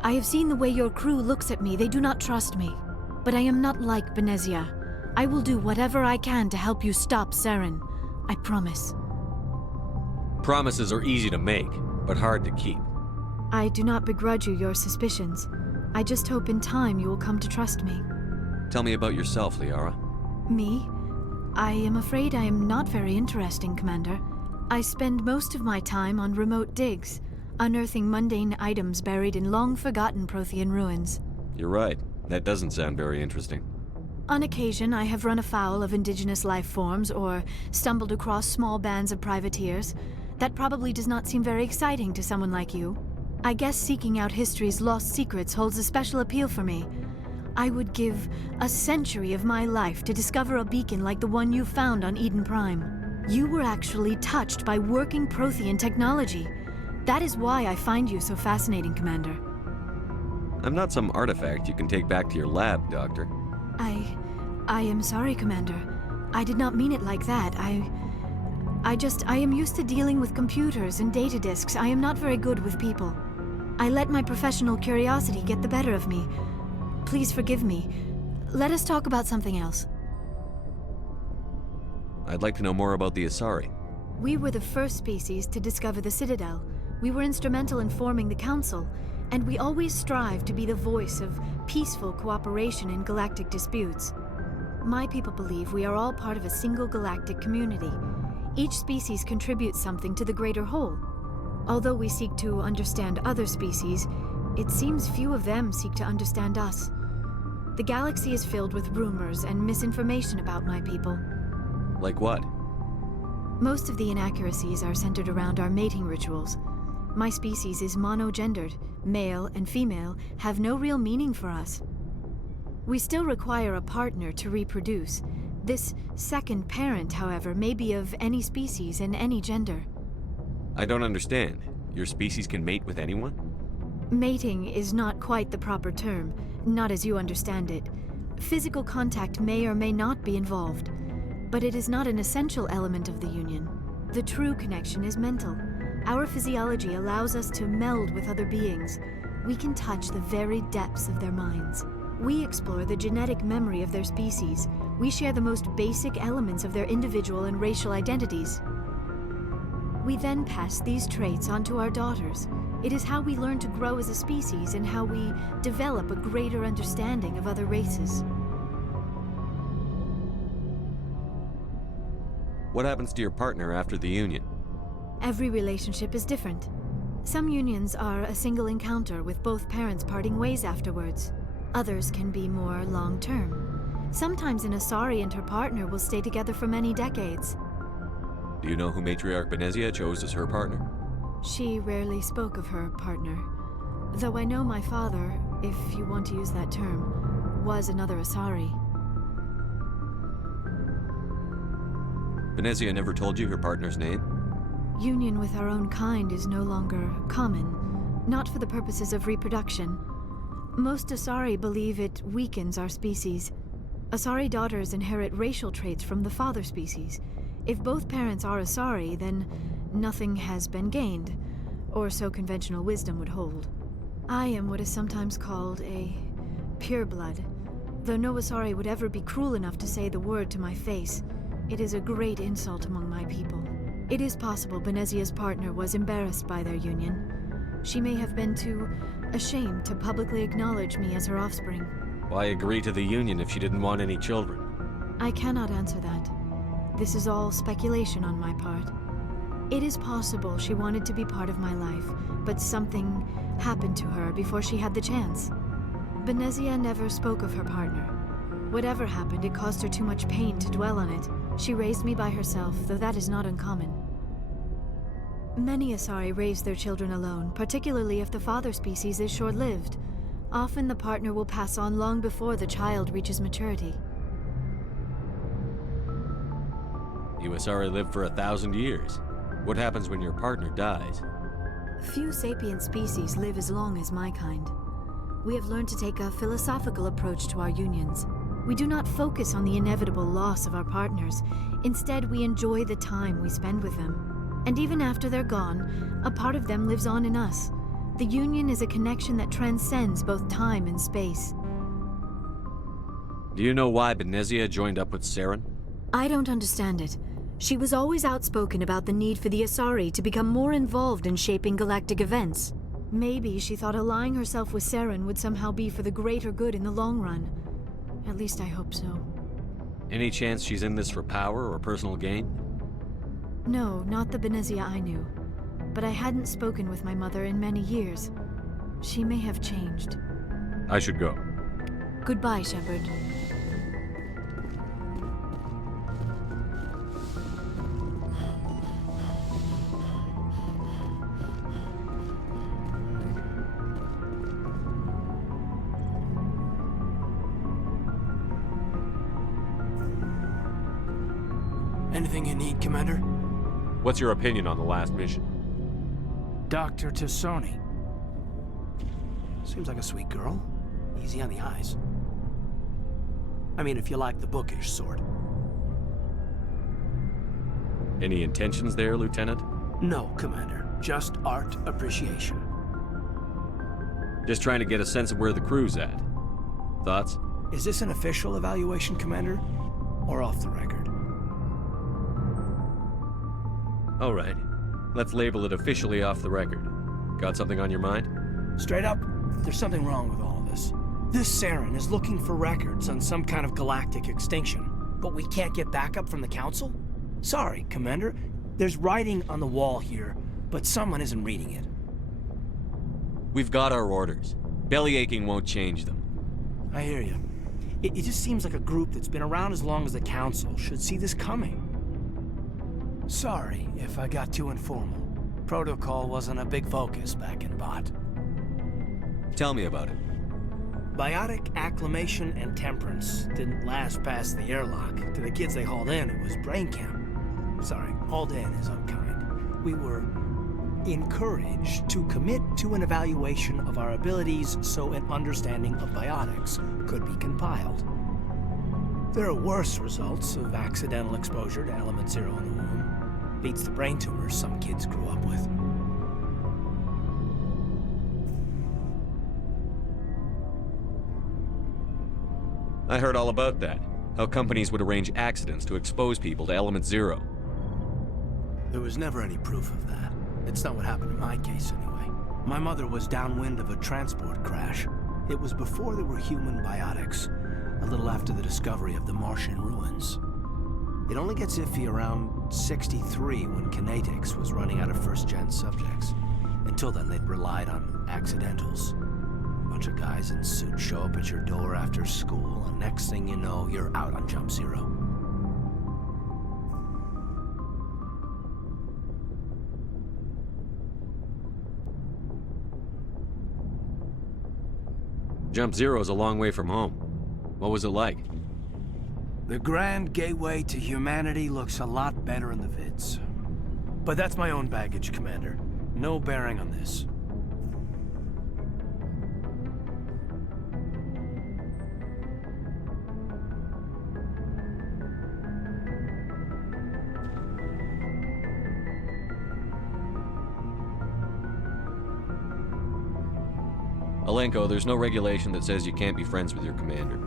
I have seen the way your crew looks at me. They do not trust me. But I am not like Benezia. I will do whatever I can to help you stop Saren. I promise. Promises are easy to make, but hard to keep. I do not begrudge you your suspicions. I just hope in time you will come to trust me. Tell me about yourself, Liara. Me? I am afraid I am not very interesting, Commander. I spend most of my time on remote digs, unearthing mundane items buried in long-forgotten Prothean ruins. You're right. That doesn't sound very interesting. On occasion, I have run afoul of indigenous life forms or stumbled across small bands of privateers. That probably does not seem very exciting to someone like you. I guess seeking out history's lost secrets holds a special appeal for me. I would give a century of my life to discover a beacon like the one you found on Eden Prime. You were actually touched by working Prothean technology. That is why I find you so fascinating, Commander. I'm not some artifact you can take back to your lab, Doctor. I am sorry, Commander. I did not mean it like that. I am used to dealing with computers and data disks. I am not very good with people. I let my professional curiosity get the better of me. Please forgive me. Let us talk about something else. I'd like to know more about the Asari. We were the first species to discover the Citadel. We were instrumental in forming the Council, and we always strive to be the voice of peaceful cooperation in galactic disputes. My people believe we are all part of a single galactic community. Each species contributes something to the greater whole. Although we seek to understand other species, it seems few of them seek to understand us. The galaxy is filled with rumors and misinformation about my people. Like what? Most of the inaccuracies are centered around our mating rituals. My species is monogendered. Male and female have no real meaning for us. We still require a partner to reproduce. This second parent, however, may be of any species and any gender. I don't understand. Your species can mate with anyone? Mating is not quite the proper term, not as you understand it. Physical contact may or may not be involved, but it is not an essential element of the union. The true connection is mental. Our physiology allows us to meld with other beings. We can touch the very depths of their minds. We explore the genetic memory of their species. We share the most basic elements of their individual and racial identities. We then pass these traits on to our daughters. It is how we learn to grow as a species and how we develop a greater understanding of other races. What happens to your partner after the union? Every relationship is different. Some unions are a single encounter with both parents parting ways afterwards. Others can be more long-term. Sometimes an Asari and her partner will stay together for many decades. Do you know who Matriarch Benezia chose as her partner? She rarely spoke of her partner. Though I know my father, if you want to use that term, was another Asari. Benezia never told you her partner's name? Union with our own kind is no longer common, not for the purposes of reproduction. Most Asari believe it weakens our species. Asari daughters inherit racial traits from the father species. If both parents are Asari, then nothing has been gained, or so conventional wisdom would hold. I am what is sometimes called a pureblood, though no Asari would ever be cruel enough to say the word to my face. It is a great insult among my people. It is possible Benezia's partner was embarrassed by their union. She may have been too ashamed to publicly acknowledge me as her offspring. Why agree to the union if she didn't want any children? I cannot answer that. This is all speculation on my part. It is possible she wanted to be part of my life, but something happened to her before she had the chance. Benezia never spoke of her partner. Whatever happened, it caused her too much pain to dwell on it. She raised me by herself, though that is not uncommon. Many Asari raise their children alone, particularly if the father species is short-lived. Often the partner will pass on long before the child reaches maturity. You Asari live for 1,000 years. What happens when your partner dies? Few sapient species live as long as my kind. We have learned to take a philosophical approach to our unions. We do not focus on the inevitable loss of our partners. Instead, we enjoy the time we spend with them. And even after they're gone, a part of them lives on in us. The union is a connection that transcends both time and space. Do you know why Benezia joined up with Saren? I don't understand it. She was always outspoken about the need for the Asari to become more involved in shaping galactic events. Maybe she thought allying herself with Saren would somehow be for the greater good in the long run. At least I hope so. Any chance she's in this for power or personal gain? No, not the Benezia I knew. But I hadn't spoken with my mother in many years. She may have changed. I should go. Goodbye, Shepard. Anything you need, Commander? What's your opinion on the last mission? Dr. Tassoni. Seems like a sweet girl. Easy on the eyes. I mean, if you like the bookish sort. Any intentions there, Lieutenant? No, Commander. Just art appreciation. Just trying to get a sense of where the crew's at. Thoughts? Is this an official evaluation, Commander? Or off the record? All right. Let's label it officially off the record. Got something on your mind? Straight up, there's something wrong with all of this. This Saren is looking for records on some kind of galactic extinction, but we can't get backup from the Council? Sorry, Commander. There's writing on the wall here, but someone isn't reading it. We've got our orders. Belly aching won't change them. I hear you. It just seems like a group that's been around as long as the Council should see this coming. Sorry if I got too informal. Protocol wasn't a big focus back in Bot. Tell me about it. Biotic acclimation and temperance didn't last past the airlock. To the kids they hauled in, it was brain camp. Sorry, hauled in is unkind. We were encouraged to commit to an evaluation of our abilities so an understanding of biotics could be compiled. There are worse results of accidental exposure to element 0 in the womb. Beats the brain tumors some kids grew up with. I heard all about that. How companies would arrange accidents to expose people to Element Zero. There was never any proof of that. It's not what happened in my case, anyway. My mother was downwind of a transport crash. It was before there were human biotics, a little after the discovery of the Martian ruins. It only gets iffy around 63 when Kinetics was running out of first-gen subjects. Until then, they'd relied on accidentals. A bunch of guys in suits show up at your door after school, and next thing you know, you're out on Jump Zero. Jump Zero's a long way from home. What was it like? The grand gateway to humanity looks a lot better in the vids. But that's my own baggage, Commander. No bearing on this. Alenko, there's no regulation that says you can't be friends with your commander.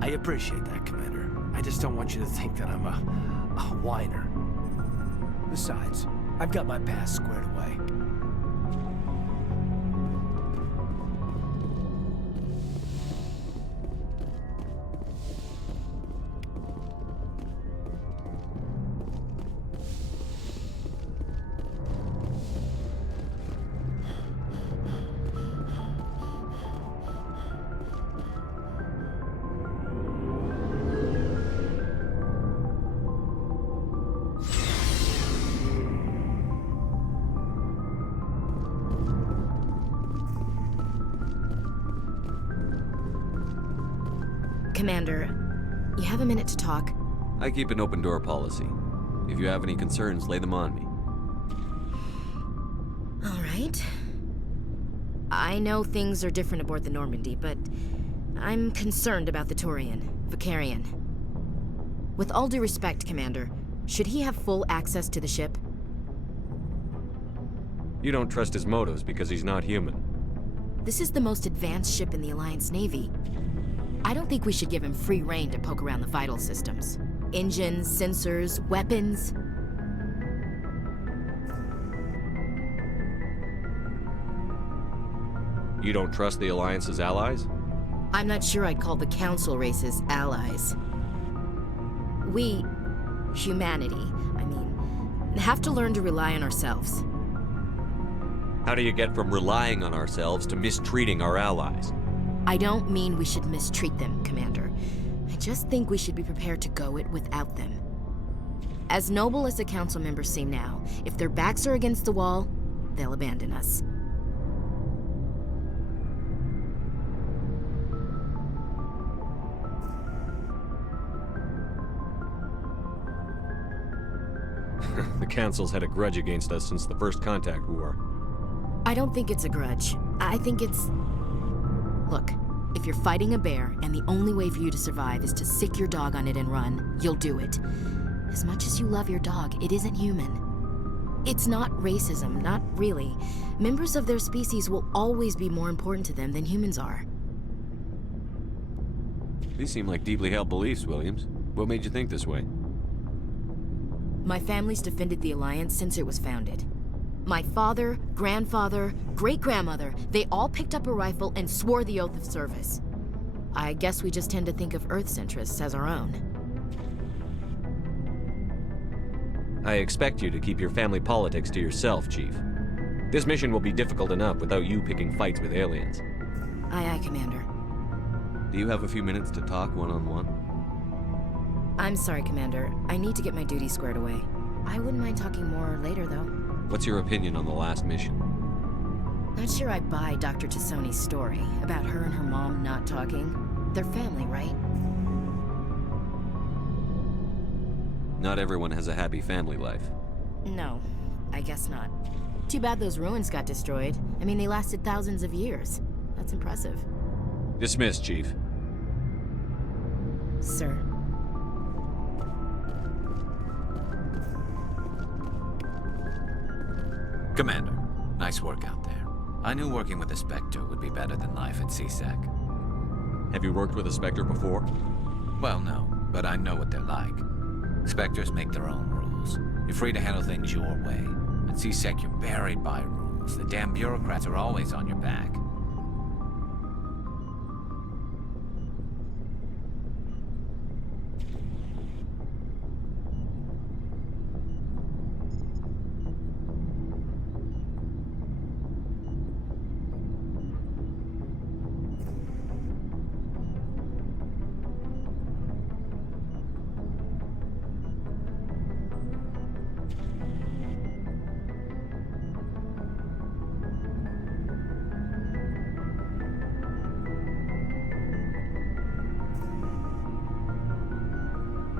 I appreciate that, Commander. I just don't want you to think that I'm a whiner. Besides, I've got my past squared away. Commander, you have a minute to talk? I keep an open door policy. If you have any concerns, lay them on me. All right. I know things are different aboard the Normandy, but I'm concerned about the Turian, Vicarian. With all due respect, Commander, should he have full access to the ship? You don't trust his motives because he's not human. This is the most advanced ship in the Alliance Navy. I don't think we should give him free rein to poke around the vital systems. Engines, sensors, weapons. You don't trust the Alliance's allies? I'm not sure I'd call the Council races allies. We, humanity, have to learn to rely on ourselves. How do you get from relying on ourselves to mistreating our allies? I don't mean we should mistreat them, Commander. I just think we should be prepared to go it without them. As noble as the Council members seem now, if their backs are against the wall, they'll abandon us. The Council's had a grudge against us since the First Contact War. I don't think it's a grudge. I think it's... Look, if you're fighting a bear and the only way for you to survive is to sick your dog on it and run, you'll do it. As much as you love your dog, it isn't human. It's not racism, not really. Members of their species will always be more important to them than humans are. These seem like deeply held beliefs, Williams. What made you think this way? My family's defended the Alliance since it was founded. My father, grandfather, great-grandmother, they all picked up a rifle and swore the oath of service. I guess we just tend to think of Earth's interests as our own. I expect you to keep your family politics to yourself, Chief. This mission will be difficult enough without you picking fights with aliens. Aye, aye, Commander. Do you have a few minutes to talk one-on-one? I'm sorry, Commander. I need to get my duties squared away. I wouldn't mind talking more later, though. What's your opinion on the last mission? Not sure I buy Dr. Tassoni's story about her and her mom not talking. They're family, right? Not everyone has a happy family life. No, I guess not. Too bad those ruins got destroyed. I mean, they lasted thousands of years. That's impressive. Dismissed, Chief. Sir. Commander, nice work out there. I knew working with the Spectre would be better than life at CSAC. Have you worked with a Spectre before? Well, no, but I know what they're like. Spectres make their own rules. You're free to handle things your way. At CSEC, you're buried by rules. The damn bureaucrats are always on your back.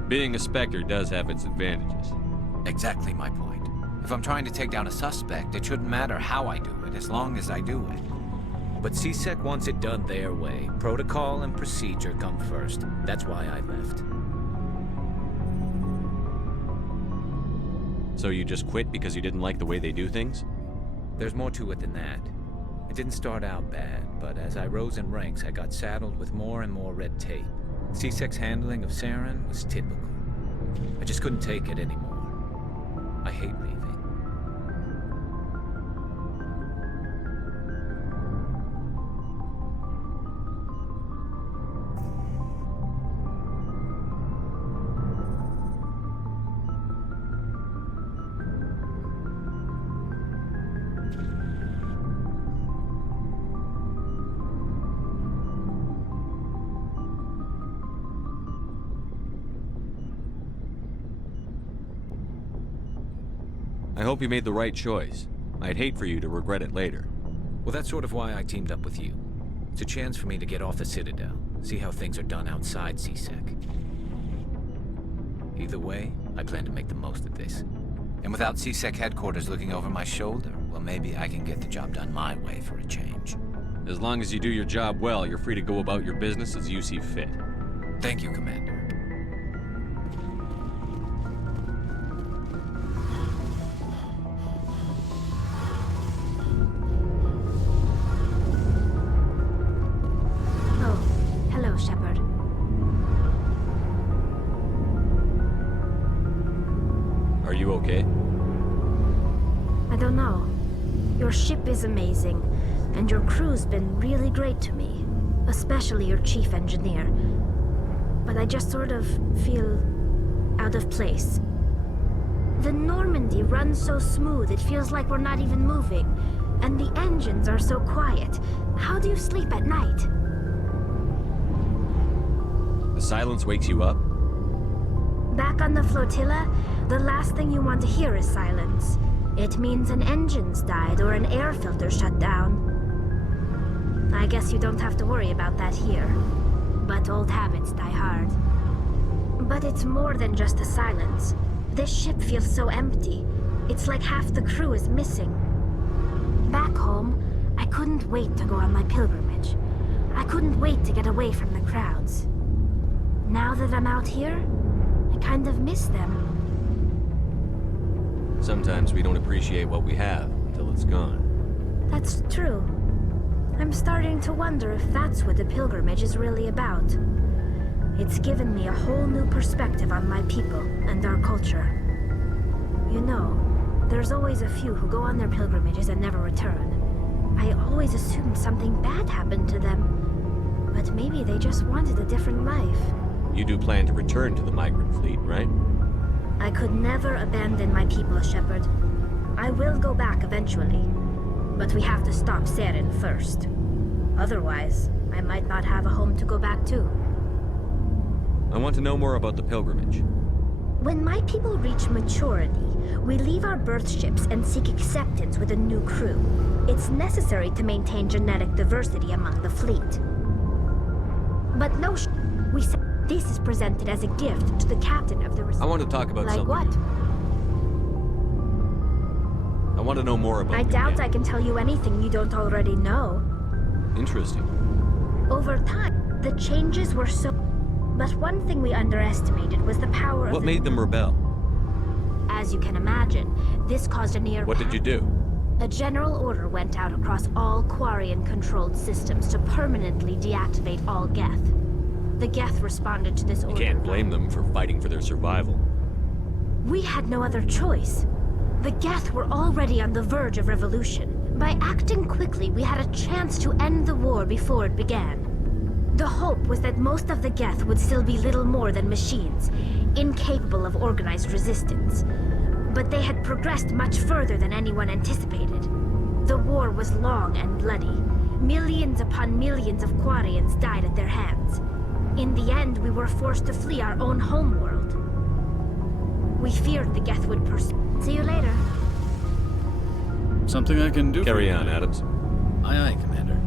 Being a Spectre does have its advantages. Exactly my point. If I'm trying to take down a suspect, it shouldn't matter how I do it, as long as I do it. But CSEC wants it done their way. Protocol and procedure come first. That's why I left. So you just quit because you didn't like the way they do things? There's more to it than that. It didn't start out bad, but as I rose in ranks, I got saddled with more and more red tape. CSEC's handling of Saren was typical. I just couldn't take it anymore. I hate leaving. I hope you made the right choice. I'd hate for you to regret it later. Well, that's sort of why I teamed up with you. It's a chance for me to get off the Citadel, see how things are done outside CSEC. Either way, I plan to make the most of this. And without CSEC headquarters looking over my shoulder, well, maybe I can get the job done my way for a change. As long as you do your job well, you're free to go about your business as you see fit. Thank you, Commander. Are you okay? I don't know. Your ship is amazing, and your crew's been really great to me, especially your chief engineer. But I just sort of feel out of place. The Normandy runs so smooth it feels like we're not even moving, and the engines are so quiet. How do you sleep at night? The silence wakes you up? Back on the flotilla, the last thing you want to hear is silence. It means an engine's died or an air filter shut down. I guess you don't have to worry about that here. But old habits die hard. But it's more than just the silence. This ship feels so empty. It's like half the crew is missing. Back home, I couldn't wait to go on my pilgrimage. I couldn't wait to get away from the crowds. Now that I'm out here, I kind of miss them. Sometimes we don't appreciate what we have until it's gone. That's true. I'm starting to wonder if that's what the pilgrimage is really about. It's given me a whole new perspective on my people and our culture. You know, there's always a few who go on their pilgrimages and never return. I always assumed something bad happened to them. But maybe they just wanted a different life. You do plan to return to the migrant fleet, right? I could never abandon my people, Shepard. I will go back eventually. But we have to stop Saren first. Otherwise, I might not have a home to go back to. I want to know more about the pilgrimage. When my people reach maturity, we leave our birth ships and seek acceptance with a new crew. It's necessary to maintain genetic diversity among the fleet. But no we say this is presented as a gift to the captain of the I want to talk about like something. What? I want to know more about I doubt I can tell you anything you don't already know. Interesting. Over time, the changes were so... But one thing we underestimated was the power of What made them rebel? As you can imagine, this caused a near... What did you do? A general order went out across all Quarian-controlled systems to permanently deactivate all Geth. The Geth responded to this You order. can't blame them for fighting for their survival. We had no other choice. The Geth were already on the verge of revolution. By acting quickly, we had a chance to end the war before it began. The hope was that most of the Geth would still be little more than machines, incapable of organized resistance. But they had progressed much further than anyone anticipated. The war was long and bloody. Millions upon millions of Quarians died at their hands. In the end, we were forced to flee our own homeworld. We feared the Geth would pursue. See you later. Something I can do. Carry on, Adams. Aye, aye, Commander.